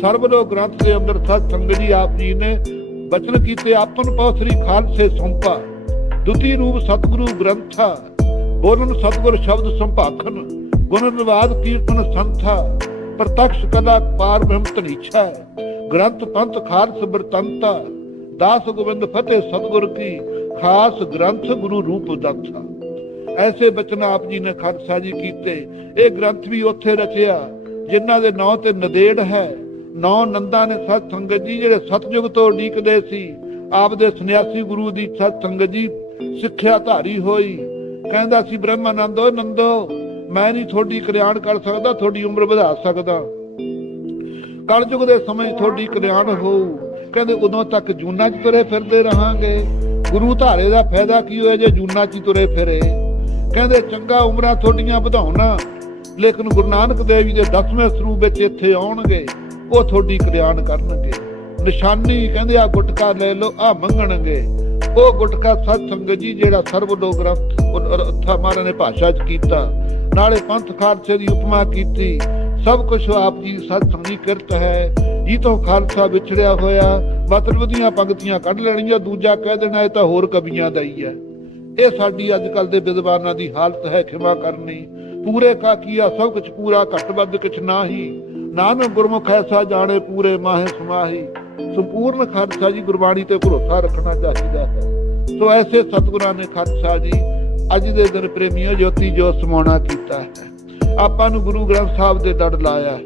ਸਰਬਲੋ ਗ੍ਰੰਥ ਦੇ ਅੰਦਰ ਸਤ ਸੰਗਤ ਜੀ ਆਪ ਜੀ ਨੇ ਬਚਨ ਕੀਤੇ, ਆਪਨ ਪੌਸਰੀ ਖਾਲਸੇ ਸੌਂਪਾ। ਦੁਤੀ ਰੂਪ ਸਤਿਗੁਰੂ ਗ੍ਰੰਥਾ, ਬੋਲਨ ਸਤਿਗੁਰ ਸ਼ਬਦ ਸੰਭਾਖਨ। ਗੁਣ ਨਿਵਾਦ ਕੀਰਤਨ ਸੰਥਾ, ਪ੍ਰਤਕਸ਼ ਕਲਾ ਪਾਰ ਬ੍ਰਹਮ ਧਨੀਛਾ। ਗ੍ਰੰਥ ਪੰਥ ਖਾਲਸ ਬਰਤੰਤਾ, ਦਾਸ ਗੋਬਿੰਦ ਫਤਿਹ ਸਤਿਗੁਰ ਕੀ। ਖਾਸ ਗ੍ਰੰਥ ਗੁਰੂ ਰੂਪ ਦੰਥਾ। ਐਸੇ ਬਚਨ ਆਪ ਜੀ ਨੇ ਖਾਲਸਾ ਜੀ ਕੀਤੇ। ਇਹ ਗ੍ਰੰਥ ਵੀ ਉੱਥੇ ਰਚਿਆ ਜਿਨ੍ਹਾਂ ਦੇ ਨਾਂ ਤੇ ਨਦੇੜ ਹੈ। 9 ਨੰਦਾਂ ਨੇ ਸਤ ਸੰਗਤ ਜੀ ਜਿਹੜੇ ਸਤਜੁਗ ਤੋਂ ਉਡੀਕਦੇ ਸੀ। ਆਪ ਦੇ ਸੰਨਿਆਸੀ ਗੁਰੂ ਦੀ ਸਤ ਸੰਗਤ ਜੀ ਸਿੱਖਿਆ ਧਾਰੀ ਹੋਈ। ਕਹਿੰਦਾ ਸੀ ਬ੍ਰਹਮਾਨੰਦ, ਓ ਨੰਦੋ ਮੈਂ ਨਹੀਂ ਤੁਹਾਡੀ ਕਲਿਆਣ ਕਰ ਸਕਦਾ, ਤੁਹਾਡੀ ਉਮਰ ਵਧਾ ਸਕਦਾ। ਕਲਯੁਗ ਦੇ ਸਮੇਂ ਤੁਹਾਡੀ ਕਲਿਆਣ ਹੋਊ। ਕਹਿੰਦੇ ਉਦੋਂ ਤੱਕ ਜੂਨਾਂ 'ਚ ਤੁਰੇ ਫਿਰਦੇ ਰਹਾਂਗੇ। ਗੁਰੂ ਧਾਰੇ ਦਾ ਫਾਇਦਾ ਕੀ ਹੋਇਆ ਜੇ ਜੂਨਾਂ 'ਚ ਤੁਰੇ ਫਿਰੇ। ਕਹਿੰਦੇ ਚੰਗਾ ਉਮਰਾਂ ਤੁਹਾਡੀਆਂ ਵਧਾਉਣਾ, ਲੇਕਿਨ ਗੁਰੂ ਨਾਨਕ ਦੇਵ ਜੀ ਦੇ 10ਵੇਂ ਸਰੂਪ ਵਿੱਚ ਇੱਥੇ ਆਉਣਗੇ, ਉਹ ਤੁਹਾਡੀ ਕਲਿਆਣ ਕਰਨਗੇ। ਨਿਸ਼ਾਨੀ ਕਹਿੰਦੇ ਆ ਗੁਟਕਾ ਲੈ ਲਓ, ਆ ਮੰਗਣਗੇ। ਉਹ ਗੁਟਕਾ ਸਤ ਸੰਗਤ ਜੀ ਜਿਹੜਾ ਸਰਬਲੋ ਗ੍ਰੰਥ ਮਹਾਰਾਜ ਨੇ ਭਾਸ਼ਾ 'ਚ ਕੀਤਾ, ਨਾਲੇ ਪੰਥ ਖਾਲਸੇ ਦੀ ਉਪਮਾ ਕੀਤੀ। ਸਭ ਕੁਛ ਆਪ ਜੀ ਸਤ ਸੰਗੀ ਕਿਰਤ ਹੈ। ਜੀ ਤੋਂ ਖਾਲਸਾ ਵਿਛੜਿਆ ਹੋਇਆ, ਮਤਲਬ ਦੀਆਂ ਪੰਕਤੀਆਂ ਕੱਢ ਲੈਣੀਆਂ, ਦੂਜਾ ਕਹਿ ਦੇਣਾ ਇਹ ਤਾਂ ਹੋਰ ਕਵੀਆਂ ਦਾ ਹੀ ਹੈ। ਇਹ ਸਾਡੀ ਅੱਜ ਕੱਲ ਦੇ ਵਿਦਵਾਨਾਂ ਦੀ ਹਾਲਤ ਹੈ, ਖਿਮਾ ਕਰਨੀ। ਪੂਰੇ ਕਾ ਕੀਆ ਸਭ ਕੁਛ ਪੂਰਾ, ਘੱਟ ਵੱਧ ਕੁਛ ਨਾਹੀ। ਨਾਨਕ ਗੁਰਮੁਖ ਐਸਾ ਜਾਣੇ ਪੂਰੇ ਮਾਹੇ ਸਮਾਹੀ। ਸੰਪੂਰਨ ਖਾਲਸਾ ਜੀ ਗੁਰਬਾਣੀ ਤੇ ਭਰੋਸਾ ਰੱਖਣਾ ਚਾਹੀਦਾ ਹੈ। ਸੋ ਐਸੇ ਸਤਿਗੁਰਾਂ ਨੇ ਖਾਲਸਾ ਜੀ ਅੱਜ ਦੇ ਦਿਨ ਪ੍ਰੇਮੀਓ ਜੋਤੀ ਜੋਤ ਸਮਾਉਣਾ ਕੀਤਾ ਹੈ। ਆਪਾਂ ਨੂੰ ਗੁਰੂ ਗ੍ਰੰਥ ਸਾਹਿਬ ਦੇ ਦੜ ਲਾਇਆ ਹੈ।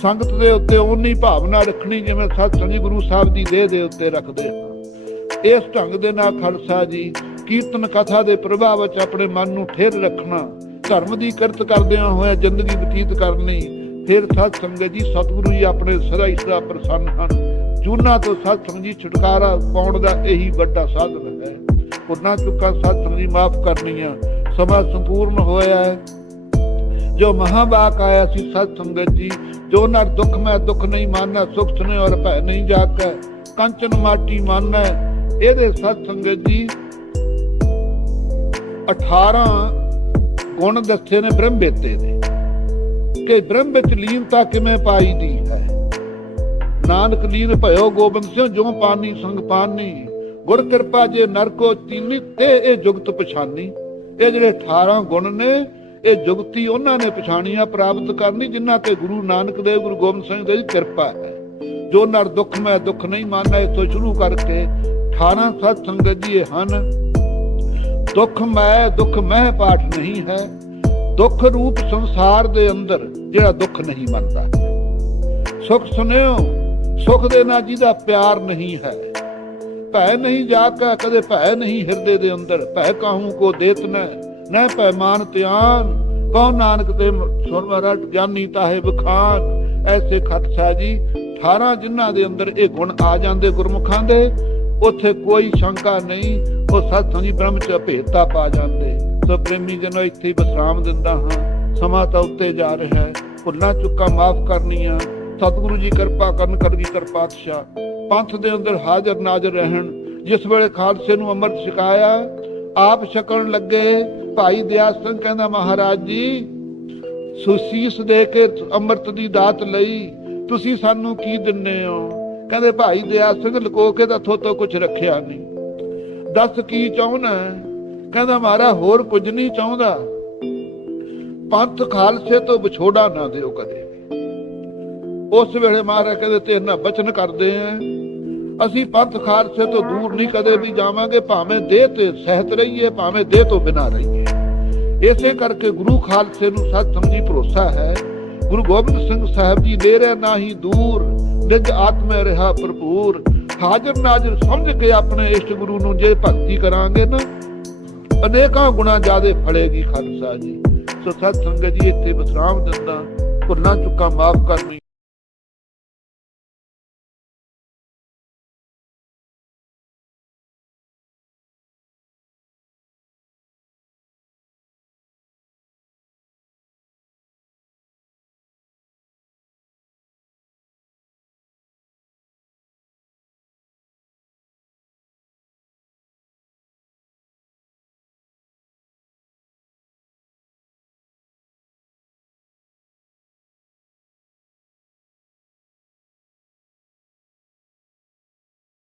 ਸੰਗਤ ਦੇ ਉੱਤੇ ਓਨੀ ਭਾਵਨਾ ਰੱਖਣੀ ਜਿਵੇਂ ਸਤ ਸੰਗੀ ਗੁਰੂ ਸਾਹਿਬ ਦੀ ਦੇਹ ਦੇ ਉੱਤੇ ਰੱਖਦੇ ਹਾਂ। ਇਸ ਢੰਗ ਦੇ ਨਾਲ ਖਾਲਸਾ ਜੀ ਕੀਰਤਨ ਕਥਾ ਦੇ ਪ੍ਰਭਾਵ ਵਿੱਚ ਆਪਣੇ ਮਨ ਨੂੰ ਠੇਰ ਰੱਖਣਾ, ਧਰਮ ਦੀ ਕਿਰਤ ਕਰਦਿਆਂ ਹੋਇਆ ਜ਼ਿੰਦਗੀ ਬਤੀਤ ਕਰਨੀ। ਫਿਰ ਸਤ ਸੰਗਤ ਜੀ ਸਤਿਗੁਰੂ ਜੀ ਆਪਣੇ ਸਦਾ ਹੀ ਸਦਾ ਪ੍ਰਸੰਨ ਹਨ। ਜੂਨਾਂ ਤੋਂ ਸਤ ਸੰਗਤ ਜੀ ਛੁਟਕਾਰਾ ਪਾਉਣ ਦਾ ਇਹੀ ਵੱਡਾ ਸਾਧਨ ਹੈ। ਉਹਨਾਂ ਚੁੱਕਾਂ ਸਤ ਸੰਗਤ ਜੀ ਮਾਫ ਕਰਨੀਆਂ। ਸਮਾਂ ਸੰਪੂਰਨ ਹੋਇਆ ਹੈ। ਜੋ ਮਹਾਵਾਕ ਆਇਆ ਸੀ ਸਤ ਸੰਗਤ ਜੀ, ਜੋ ਨਰ ਦੁੱਖ ਮੈਂ ਦੁੱਖ ਨਹੀਂ ਮਾਨੈ, ਸੁਖ ਸੁਨੇ ਔਰ ਭੈ ਨਹੀਂ ਜਾਗੈ, ਕੰਚਨ ਮਾਟੀ ਮਾਨੈ। ਇਹਦੇ ਸਤ ਸੰਗਤ ਜੀ 18 ਗੁਣ ਦੱਸੇ ਨੇ ਬ੍ਰਹਮ ਬੇਤੇ ਦੇ, ਕਿ ਬ੍ਰਹਮ ਵਿੱਚ ਲੀਨਤਾ ਕਿਵੇਂ ਪਾਈ ਦੀ ਹੈ। ਨਾਨਕ ਲੀਨ ਭਇਓ ਗੋਬਿੰਦ ਸਿੰਘ ਜੋ ਪਾਨੀ ਸੰਗ ਪਾਨੀ, ਗੁਰ ਕਿਰਪਾ ਜੇ ਨਰ ਕੋ ਚੀਨੀ ਤੇ ਇਹ ਜੁਗਤ ਪਛਾਨੀ। ਇਹ ਜਿਹੜੇ 18 ਗੁਣ ਨੇ ਇਹ ਜੁਗਤੀ ਉਹਨਾਂ ਨੇ ਪਛਾਣੀਆਂ ਪ੍ਰਾਪਤ ਕਰਨੀ ਜਿਨ੍ਹਾਂ ਤੇ ਗੁਰੂ ਨਾਨਕ ਦੇਵ ਗੁਰੂ ਗੋਬਿੰਦ ਸਿੰਘ ਜੀ ਦੀ ਕਿਰਪਾ ਹੈ। ਜੋ ਨਰ ਦੁੱਖ ਮੈਂ ਦੁੱਖ ਨਹੀਂ ਮਾਨਣਾ, ਇੱਥੋਂ ਸ਼ੁਰੂ ਕਰਕੇ 18 ਸਤ ਸੰਗਤ ਜੀ ਇਹ ਹਨ। ਦੁੱਖ ਮੈਂ ਪਾਠ ਨਹੀਂ ਹੈ। ਦੁੱਖ ਰੂਪ ਸੰਸਾਰ ਦੇ ਅੰਦਰ ਜਿਹੜਾ ਦੁੱਖ ਨਹੀਂ ਮੰਨਦਾ। ਸੁਖ ਸੁਨਿਓ ਸੁਖ ਦੇ ਨਾਲ ਜਿਹਦਾ ਪਿਆਰ ਨਹੀਂ ਹੈ। ਭੈ ਨਹੀਂ ਜਾਕੈ ਕਦੇ ਭੈ ਨਹੀਂ ਹਿਰਦੇ ਦੇ ਅੰਦਰ। ਭੈ ਕਾਹੂ ਕੋ ਦੇਤ ਨਹਿ ਭੈ ਮਾਨ ਧਿਆਨ, ਕਉ ਨਾਨਕ ਤੇ ਸੁਰਮਰਟ ਗਿਆਨੀ ਤਾਹੇ ਬਖਾਨ। ਐਸੇ ਖਾਲਸਾ ਜੀ 18 ਜਿਨ੍ਹਾਂ ਦੇ ਅੰਦਰ ਇਹ ਗੁਣ ਆ ਜਾਂਦੇ ਗੁਰਮੁਖਾਂ ਦੇ, ਉੱਥੇ ਕੋਈ ਸ਼ੰਕਾ ਨਹੀਂ। ਉਹ ਸਤ ਸੰਗੀ ਬ੍ਰਹਮ ਚ ਭੇਦਤਾ ਪਾ ਜਾਂਦੇ। ਸੋ ਪ੍ਰੇਮੀ ਜਨੋ ਇੱਥੇ ਹੀ ਵਿਸਰਾਮ ਦਿੰਦਾ ਹਾਂ। ਸਮਾਂ ਤਾਂ ਉੱਤੇ ਜਾ ਰਿਹਾ ਹੈ, ਭੁੱਲਾਂ ਚੁੱਕਾਂ ਮਾਫ ਕਰਨੀਆਂ। ਸਤਿਗੁਰੂ ਜੀ ਕਿਰਪਾ ਕਰਨ, ਕਲਗੀਧਰ ਪਾਤਸ਼ਾਹ ਪੰਥ ਦੇ ਅੰਦਰ ਹਾਜ਼ਰ ਨਾਜ਼ਰ ਰਹਿਣ। ਜਿਸ ਵੇਲੇ ਖਾਲਸੇ ਨੂੰ ਅੰਮ੍ਰਿਤ ਛਕਾਇਆ, ਆਪ ਛਕਣ ਲੱਗੇ, ਭਾਈ ਦਇਆ ਸਿੰਘ ਕਹਿੰਦਾ ਮਹਾਰਾਜ ਜੀ ਸੁਸੀਸ ਦੇ ਕੇ ਅੰਮ੍ਰਿਤ ਦੀ ਦਾਤ ਲਈ, ਤੁਸੀਂ ਸਾਨੂੰ ਕੀ ਦਿੰਨੇ ਹੋ? ਕਹਿੰਦੇ ਭਾਈ ਦਇਆ ਸਿੰਘ ਲੁਕੋ ਕੇ ਤਾਂ ਥੋਤੋਂ ਕੁਝ ਰੱਖਿਆ ਨਹੀਂ, ਦੱਸ ਕੀ ਚਾਹੁੰਦਾ? ਕਹਿੰਦਾ ਮਹਾਰਾਜ ਹੋਰ ਕੁਝ ਨਹੀਂ ਚਾਹੁੰਦਾ, ਪੰਥ ਖਾਲਸੇ ਤੋਂ ਵਿਛੋੜਾ ਨਾ ਦਿਓ ਕਦੇ। ਉਸ ਵੇਲੇ ਮਹਾਰਾਜ ਕਹਿੰਦੇ ਤੇਰੇ ਨਾਲ ਬਚਨ ਕਰਦੇ ਆ, ਅਸੀਂ ਪੰਥ ਖਾਲਸੇ ਤੋਂ ਦੂਰ ਨਹੀਂ ਕਦੇ ਵੀ ਜਾਵਾਂਗੇ, ਭਾਵੇਂ ਦੇਹ ਤੇ ਸਹਿਤ ਰਹੀਏ, ਭਾਵੇਂ ਦੇਹ ਤੋਂ ਬਿਨਾਂ ਰਹੀਏ। ਇਸੇ ਕਰਕੇ ਗੁਰੂ ਖਾਲਸੇ ਨੂੰ ਸੱਚ ਸਮਝੀ ਭਰੋਸਾ ਹੈ। ਗੁਰੂ ਗੋਬਿੰਦ ਸਿੰਘ ਸਾਹਿਬ ਜੀ ਦੇ ਰਿਹਾ ਨਾਹੀ ਦੂਰ, ਨਿਜ ਆਤਮੇ ਰਿਹਾ ਭਰਪੂਰ। ਹਾਜ਼ਰ ਨਾਜ਼ਰ ਸਮਝ ਕੇ ਆਪਣੇ ਇਸ਼ਟ ਗੁਰੂ ਨੂੰ ਜੇ ਭਗਤੀ ਕਰਾਂਗੇ ਨਾ, ਅਨੇਕਾਂ ਗੁਣਾ ਜ਼ਿਆਦੇ ਫੜੇਗੀ ਖਾਲਸਾ ਜੀ। ਸੋ ਸਤ ਸੰਗਤ ਜੀ ਇੱਥੇ ਵਿਸਰਾਮ ਦਿੰਦਾ, ਭੁੱਲਾਂ ਚੁੱਕਾਂ ਮਾਫ ਕਰਨੀ।